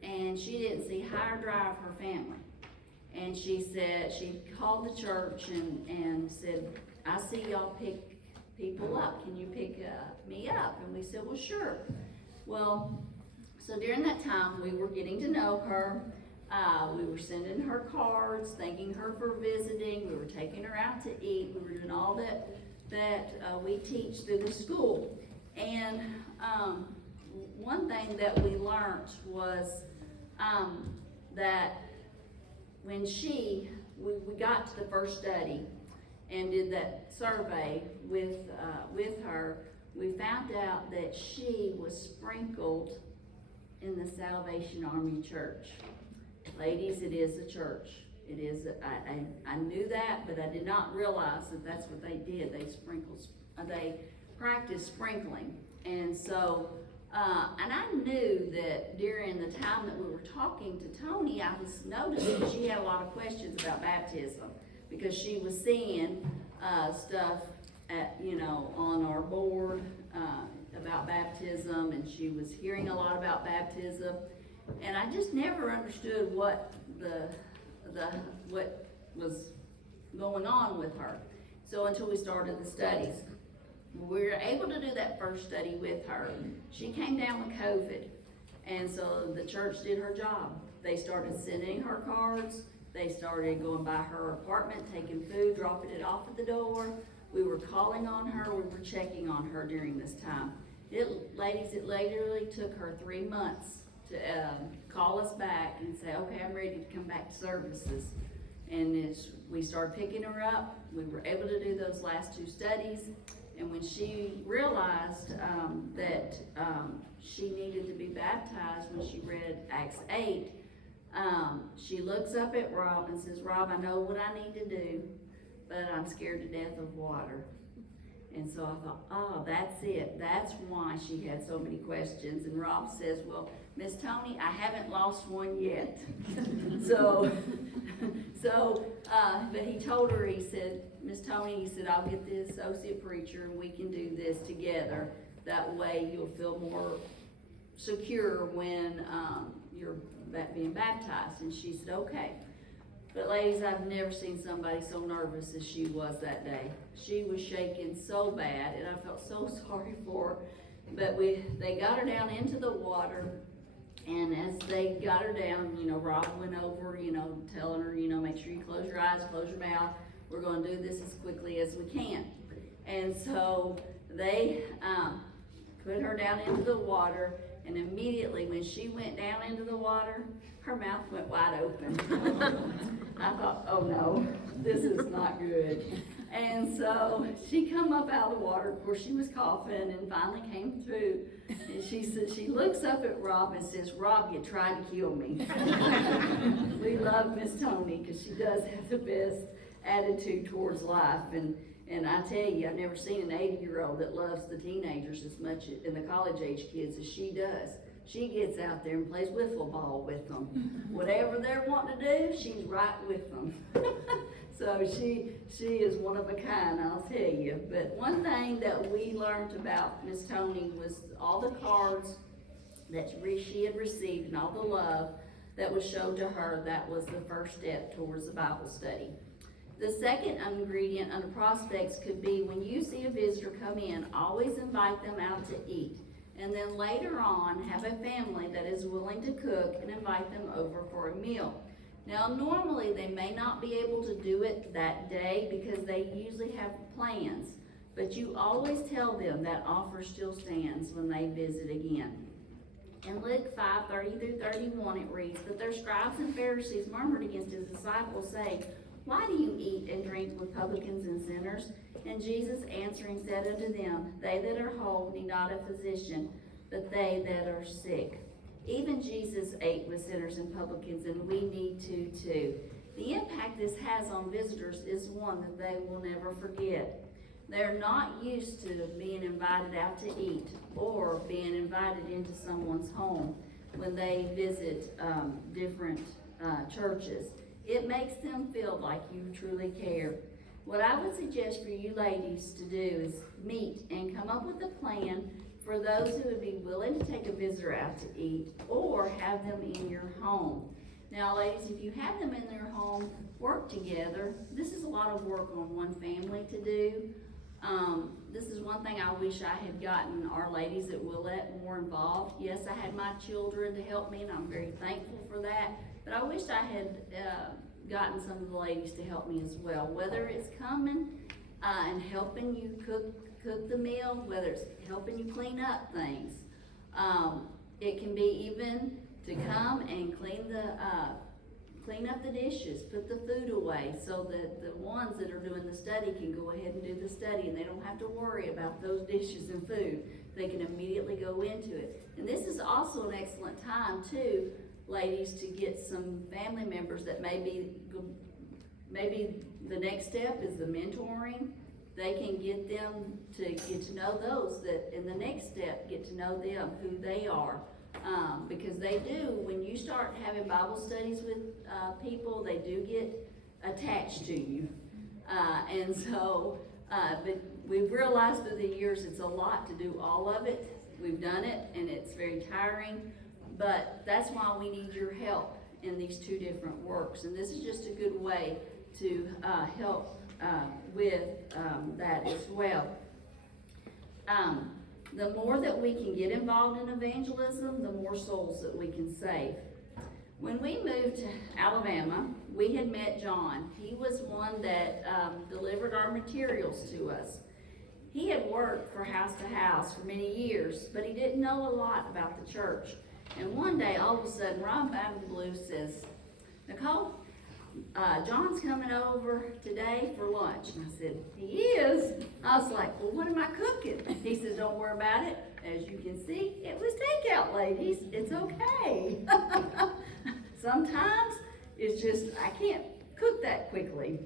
and she didn't see high or dry of her family. And she said, she called the church and said, "I see y'all pick people up. Can you pick me up?" And we said, "Well, sure." Well, so during that time, we were getting to know her. We were sending her cards, thanking her for visiting. We were taking her out to eat. We were doing all that we teach through the school. And one thing that we learned was that when we got to the first study and did that survey with her, we found out that she was sprinkled in the Salvation Army Church. Ladies, it is a church. It is. I knew that, but I did not realize that that's what they did. They practiced sprinkling, and so and I knew that during the time that we were talking to Tony, I was noticing that she had a lot of questions about baptism, because she was seeing stuff on our board about baptism, and she was hearing a lot about baptism, and I just never understood what what was going on with her. So until we started the studies, we were able to do that first study with her. She came down with COVID, and so the church did her job. They started sending her cards. They started going by her apartment, taking food, dropping it off at the door. We were calling on her. We were checking on her during this time. Ladies, it literally took her 3 months to call us back and say, okay, I'm ready to come back to services. And as we started picking her up, we were able to do those last 2 studies. And when she realized that she needed to be baptized, when she read Acts 8, she looks up at Rob and says, Rob, I know what I need to do, but I'm scared to death of water. And so I thought, oh, that's it. That's why she had so many questions. And Rob says, well, Miss Tony, I haven't lost one yet. But he told her, he said, Miss Tony, he said, I'll get the associate preacher and we can do this together. That way you'll feel more secure when you're being baptized. And she said, okay. But ladies, I've never seen somebody so nervous as she was that day. She was shaking so bad, and I felt so sorry for her. But they got her down into the water, and as they got her down, Rob went over, telling her, make sure you close your eyes, close your mouth. We're going to do this as quickly as we can. And so they put her down into the water, and immediately when she went down into the water, her mouth went wide open. I thought, oh no, this is not good. And so she come up out of the water. Of course, she was coughing and finally came through. And she said, she looks up at Rob and says, Rob, you tried to kill me. We love Miss Tony because she does have the best attitude towards life. And I tell you, I've never seen an 80-year-old that loves the teenagers as much and the college-age kids as she does. She gets out there and plays wiffle ball with them. Whatever they're wanting to do, she's right with them. So she is one of a kind, I'll tell you. But one thing that we learned about Miss Tony was all the cards that she had received and all the love that was shown to her. That was the first step towards the Bible study. The second ingredient under prospects could be when you see a visitor come in, always invite them out to eat. And then later on, have a family that is willing to cook and invite them over for a meal. Now, normally they may not be able to do it that day because they usually have plans, but you always tell them that offer still stands when they visit again. In Luke 5:30 through 31, it reads, But their scribes and Pharisees murmured against his disciples, saying, Why do you eat and drink with publicans and sinners? And Jesus answering said unto them, They that are whole need not a physician, but they that are sick. Even Jesus ate with sinners and publicans, and we need to too. The impact this has on visitors is one that they will never forget. They're not used to being invited out to eat or being invited into someone's home when they visit different churches. It makes them feel like you truly care. What I would suggest for you ladies to do is meet and come up with a plan for those who would be willing to take a visitor out to eat or have them in your home. Now, ladies, if you have them in their home, work together. This is a lot of work on one family to do. This is one thing I wish I had gotten our ladies at Willette more involved. Yes, I had my children to help me, and I'm very thankful for that. But I wish I had gotten some of the ladies to help me as well. Whether it's coming and helping you cook the meal, whether it's helping you clean up things. It can be even to come and clean up the dishes, put the food away so that the ones that are doing the study can go ahead and do the study and they don't have to worry about those dishes and food. They can immediately go into it. And this is also an excellent time too, ladies, to get some family members that maybe the next step is the mentoring. They can get them to get to know those that in the next step get to know them, who they are. Because they do, when you start having Bible studies with people, they do get attached to you. But we've realized through the years it's a lot to do all of it. We've done it, and it's very tiring, but that's why we need your help in these two different works. And this is just a good way to help with that as well. The more that we can get involved in evangelism, the more souls that we can save. When we moved to Alabama, we had met John. He was one that delivered our materials to us. He had worked for House to House for many years, but he didn't know a lot about the church. And one day, all of a sudden, Rob out of the blue says, "Nicole, John's coming over today for lunch." And I said, "He is?" I was like, "Well, what am I cooking?" He says, "Don't worry about it. As you can see, it was takeout, ladies. It's okay." Sometimes it's just, I can't cook that quickly.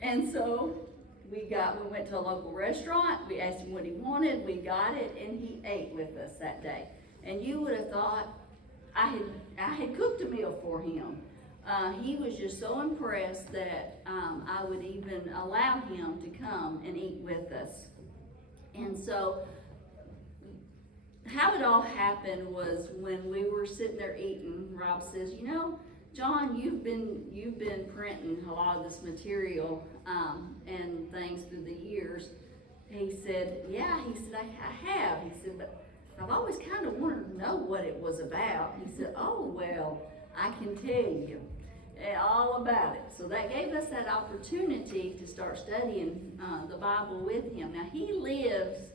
And so we went to a local restaurant. We asked him what he wanted. We got it, and he ate with us that day. And you would have thought I had cooked a meal for him. He was just so impressed that I would even allow him to come and eat with us. And so how it all happened was when we were sitting there eating, Rob says, "You know, John, you've been printing a lot of this material and things through the years." He said, "Yeah," he said, I have. He said, "But I've always kind of wanted to know what it was about." He said, "Oh, well, I can tell you all about it." So that gave us that opportunity to start studying the Bible with him. Now he lives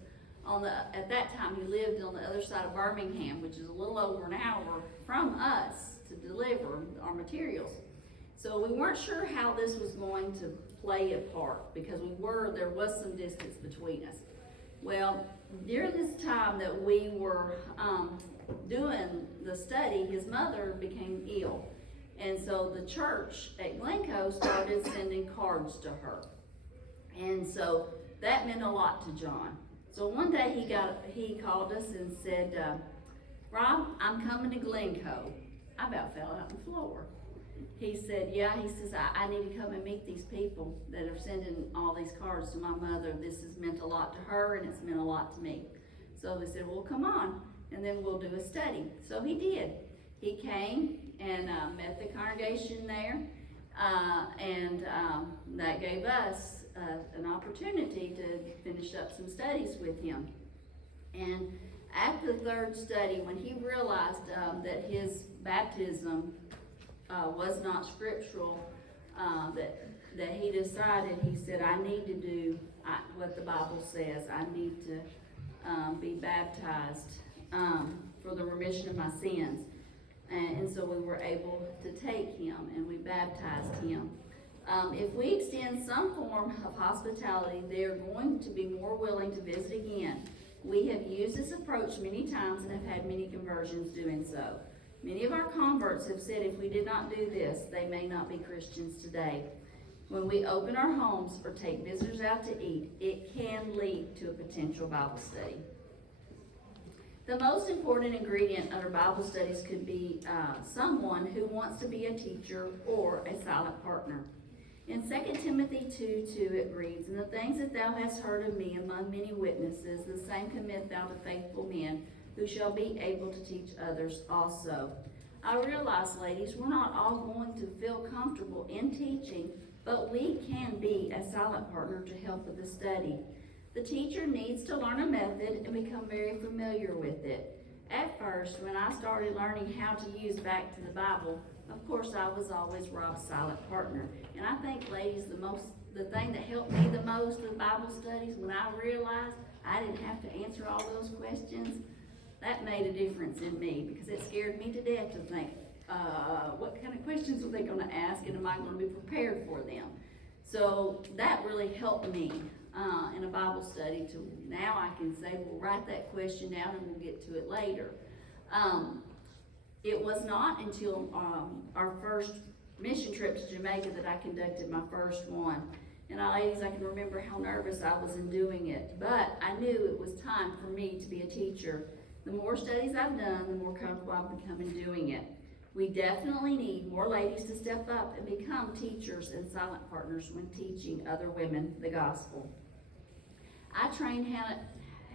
at that time he lived on the other side of Birmingham, which is a little over an hour from us to deliver our materials. So we weren't sure how this was going to play a part because there was some distance between us. Well, during this time that we were doing the study, his mother became ill. And so the church at Glencoe started sending cards to her. And so that meant a lot to John. So one day he called us and said, "Rob, I'm coming to Glencoe." I about fell out on the floor. He said, "Yeah," he says, I need to come and meet these people that are sending all these cards to my mother. This has meant a lot to her, and it's meant a lot to me." So they said, "Well, come on, and then we'll do a study." So he did. He came and met the congregation there, and that gave us an opportunity to finish up some studies with him. And after the third study, when he realized that his baptism was not scriptural, that he decided, he said, "I need to do what the Bible says. I need to be baptized for the remission of my sins." And so we were able to take him and we baptized him. If we extend some form of hospitality, they are going to be more willing to visit again. We have used this approach many times and have had many conversions doing so. Many of our converts have said if we did not do this, they may not be Christians today. When we open our homes or take visitors out to eat, it can lead to a potential Bible study. The most important ingredient of our Bible studies could be someone who wants to be a teacher or a silent partner. In 2 Timothy 2:2 it reads, "And the things that thou hast heard of me among many witnesses, the same commit thou to faithful men, who shall be able to teach others also." I realize, ladies, we're not all going to feel comfortable in teaching, but we can be a silent partner to help with the study. The teacher needs to learn a method and become very familiar with it. At first, when I started learning how to use Back to the Bible, of course I was always Rob's silent partner. And I think, ladies, the thing that helped me the most with Bible studies, when I realized I didn't have to answer all those questions, that made a difference in me because it scared me to death to think, what kind of questions are they going to ask and am I going to be prepared for them? So that really helped me in a Bible study to now I can say, well, write that question down and we'll get to it later. It was not until our first mission trip to Jamaica that I conducted my first one. And ladies, I can remember how nervous I was in doing it, but I knew it was time for me to be a teacher. The more studies I've done, the more comfortable I've become in doing it. We definitely need more ladies to step up and become teachers and silent partners when teaching other women the gospel. I trained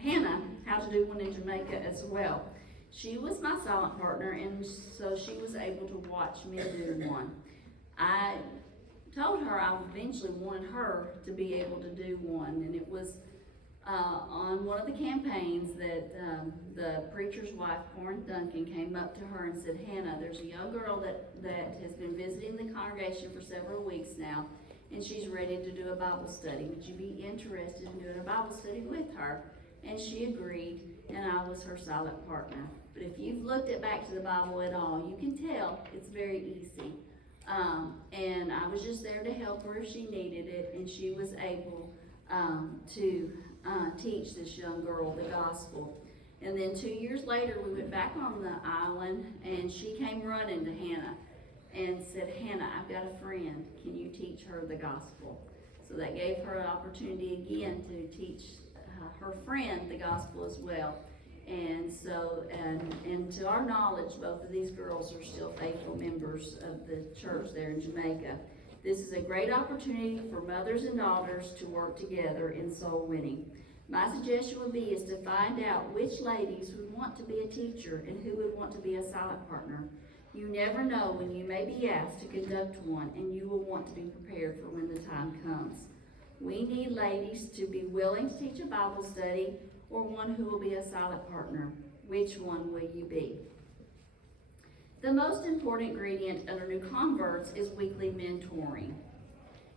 Hannah how to do one in Jamaica as well. She was my silent partner, and so she was able to watch me do one. I told her I eventually wanted her to be able to do one, and it was on one of the campaigns that the preacher's wife, Corinth Duncan, came up to her and said, Hannah, there's a young girl that has been visiting the congregation for several weeks now, and she's ready to do a Bible study. Would you be interested in doing a Bible study with her? And she agreed, and I was her silent partner. But if you've looked back to the Bible at all, you can tell it's very easy. And I was just there to help her if she needed it, and she was able to teach this young girl the gospel. And then 2 years later, we went back on the island, and she came running to Hannah and said, Hannah, I've got a friend. Can you teach her the gospel? So that gave her an opportunity again to teach her friend the gospel as well. And so, and to our knowledge, both of these girls are still faithful members of the church there in Jamaica. This is a great opportunity for mothers and daughters to work together in soul winning. My suggestion would be is to find out which ladies would want to be a teacher and who would want to be a silent partner. You never know when you may be asked to conduct one, and you will want to be prepared for when the time comes. We need ladies to be willing to teach a Bible study, or one who will be a silent partner. Which one will you be? The most important ingredient under new converts is weekly mentoring.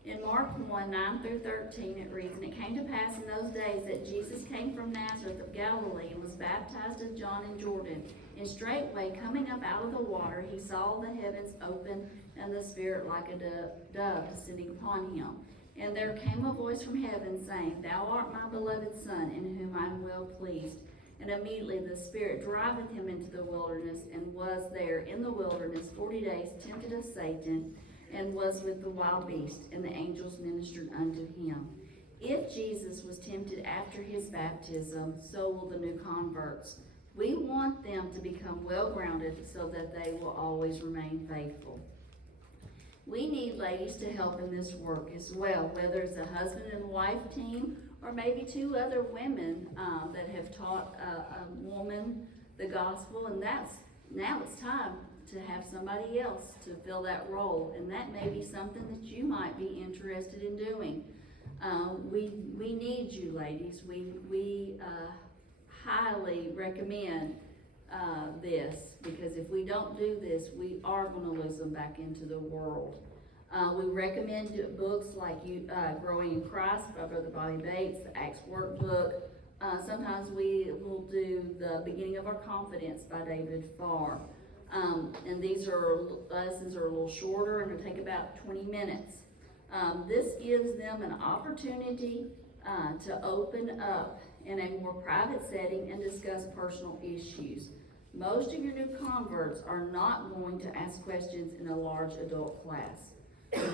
In Mark 1, 9 through 13, it reads, And it came to pass in those days that Jesus came from Nazareth of Galilee and was baptized of John in Jordan. And straightway, coming up out of the water, he saw the heavens open and the Spirit like a dove descending upon him. And there came a voice from heaven saying, Thou art my beloved Son, in whom I am well pleased. And immediately the Spirit driveth him into the wilderness, and was there in the wilderness 40 days tempted of Satan, and was with the wild beast, and the angels ministered unto him. If Jesus was tempted after his baptism, so will the new converts. We want them to become well-grounded so that they will always remain faithful. We need ladies to help in this work as well, whether it's a husband and wife team, or maybe two other women that have taught a woman the gospel, and now it's time to have somebody else to fill that role, and that may be something that you might be interested in doing. We need you, ladies. We highly recommend this, because if we don't do this, we are going to lose them back into the world. We recommend books like Growing in Christ by Brother Bobby Bates, the Acts Workbook. Sometimes we will do The Beginning of Our Confidence by David Farr. And these lessons are a little shorter and will take about 20 minutes. This gives them an opportunity to open up in a more private setting and discuss personal issues. Most of your new converts are not going to ask questions in a large adult class.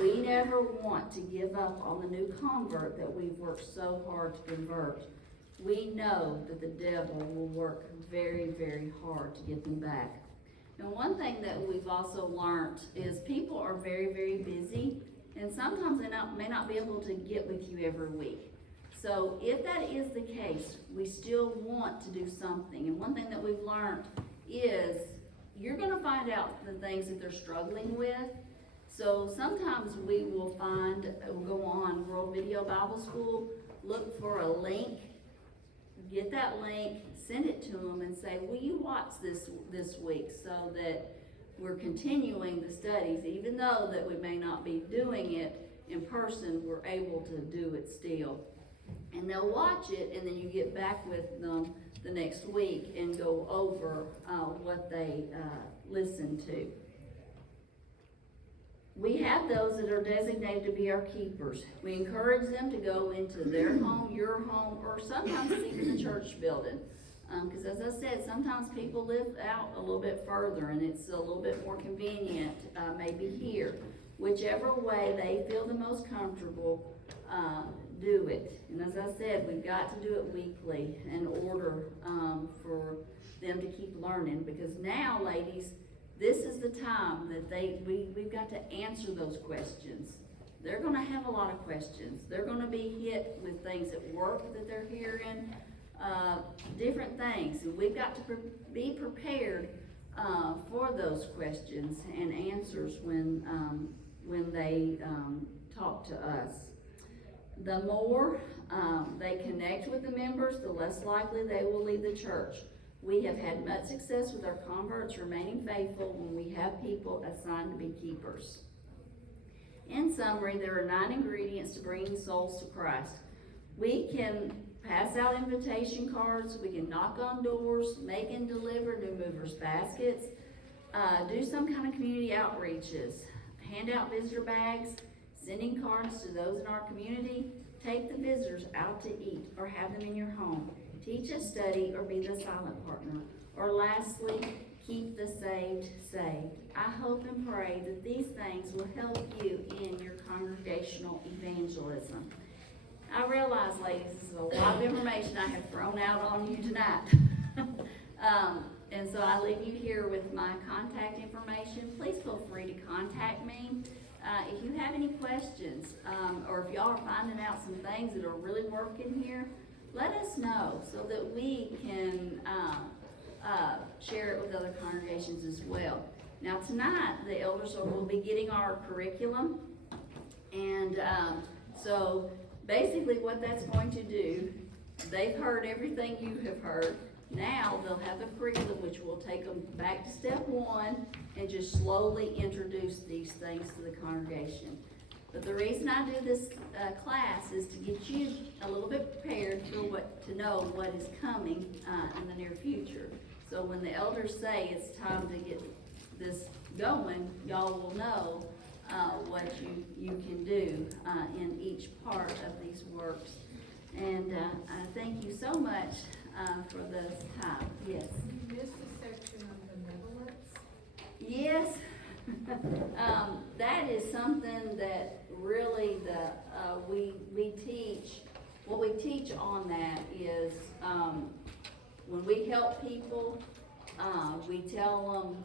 We never want to give up on the new convert that we've worked so hard to convert. We know that the devil will work very, very hard to get them back. And one thing that we've also learned is people are very, very busy, and sometimes they may not be able to get with you every week. So if that is the case, we still want to do something. And one thing that we've learned is you're going to find out the things that they're struggling with. So sometimes we'll go on World Video Bible School, look for a link, get that link, send it to them and say, will you watch this week, so that we're continuing the studies, even though that we may not be doing it in person, we're able to do it still. And they'll watch it, and then you get back with them the next week and go over what they listened to. We have those that are designated to be our keepers. We encourage them to go into their home, your home, or sometimes even the church building. Because as I said, sometimes people live out a little bit further, and it's a little bit more convenient, maybe here. Whichever way they feel the most comfortable, do it. And as I said, we've got to do it weekly in order for them to keep learning. Because now, ladies, this is the time that we've got to answer those questions. They're going to have a lot of questions. They're going to be hit with things at work that they're hearing. different things. And we've got to be prepared for those questions and answers when they talk to us. The more they connect with the members, the less likely they will leave the church. We have had much success with our converts remaining faithful when we have people assigned to be keepers. In summary, there are 9 ingredients to bringing souls to Christ. We can pass out invitation cards, we can knock on doors, make and deliver new movers baskets, do some kind of community outreaches, hand out visitor bags, sending cards to those in our community, take the visitors out to eat or have them in your home, teach a study or be the silent partner, or lastly, keep the saved saved. I hope and pray that these things will help you in your congregational evangelism. I realize, ladies, this is a lot of information I have thrown out on you tonight. And so I leave you here with my contact information. Please feel free to contact me. If you have any questions, or if y'all are finding out some things that are really working here, let us know so that we can share it with other congregations as well. Now tonight, the elders will be getting our curriculum, and so basically what that's going to do, they've heard everything you have heard. Now they'll have the curriculum, which will take them back to step 1 and just slowly introduce these things to the congregation. But the reason I do this class is to get you a little bit prepared for to know what is coming in the near future. So when the elders say it's time to get this going, y'all will know what you can do in each part of these works. And I thank you so much for this time. Yes? You missed a section of benevolence. Yes. That is something that really we teach. What we teach on that is when we help people, we tell them,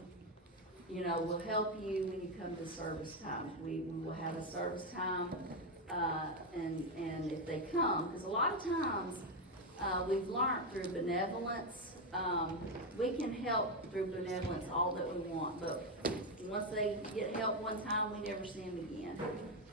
you know, we'll help you when you come to service time. We will have a service time, and if they come, because a lot of times we've learned through benevolence, we can help through benevolence all that we want, but once they get help one time, we never see them again.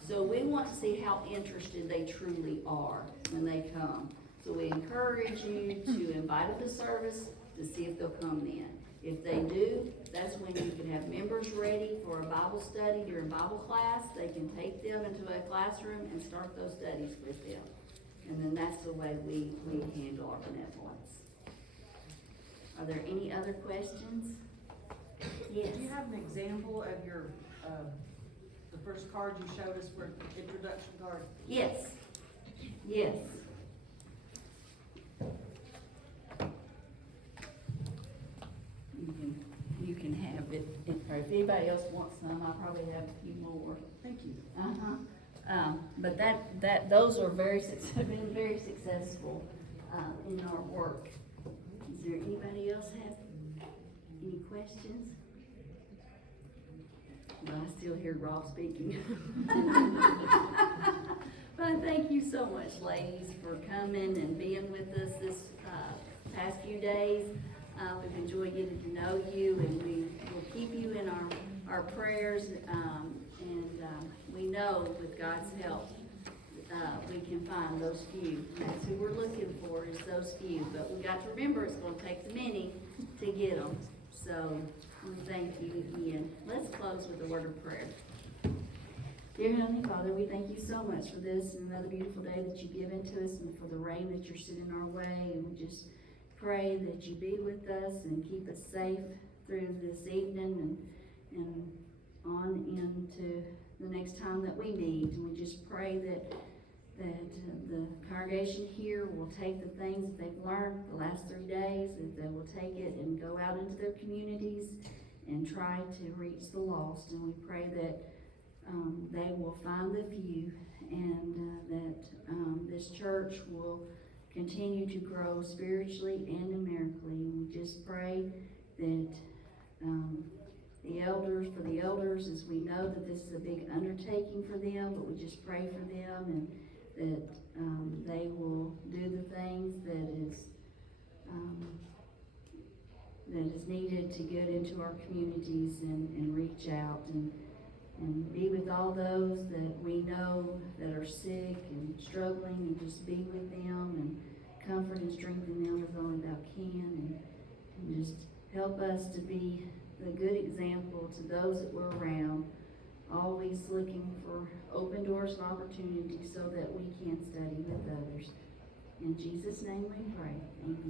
So we want to see how interested they truly are when they come. So we encourage you to invite them to service to see if they'll come then. If they do, that's when you can have members ready for a Bible study during Bible class. They can take them into a classroom and start those studies with them. And then that's the way we handle our benevolence. Are there any other questions? Yes. Do you have an example of your, the first card you showed us for introduction card? Yes. Yes. You can have it. If anybody else wants some, I probably have a few more. Thank you. But those are been very successful in our work. Is there anybody else have any questions? Well, I still hear Rob speaking. But thank you so much, ladies, for coming and being with us this past few days. We've enjoyed getting to know you, and we will keep you in our prayers. We know with God's help, we can find those few. That's who we're looking for, is those few. But we got to remember it's going to take the many to get them. So thank you again. Let's close with a word of prayer. Dear Heavenly Father, we thank you so much for this and another beautiful day that you've given to us, and for the rain that you're sending our way. And we just pray that you be with us and keep us safe through this evening and on into the next time that we meet. And we just pray that the congregation here will take the things that they've learned the last 3 days, that they will take it and go out into their communities and try to reach the lost. And we pray that they will find the few, and that this church will continue to grow spiritually and numerically. And we just pray that for the elders, as we know that this is a big undertaking for them, but we just pray for them, and that they will do the things that is that is needed to get into our communities and reach out and be with all those that we know that are sick and struggling, and just be with them and comfort and strengthen them as only thou can, and just help us to be the good example to those that we're around, always looking for open doors and opportunities so that we can study with others. In Jesus' name we pray. Amen.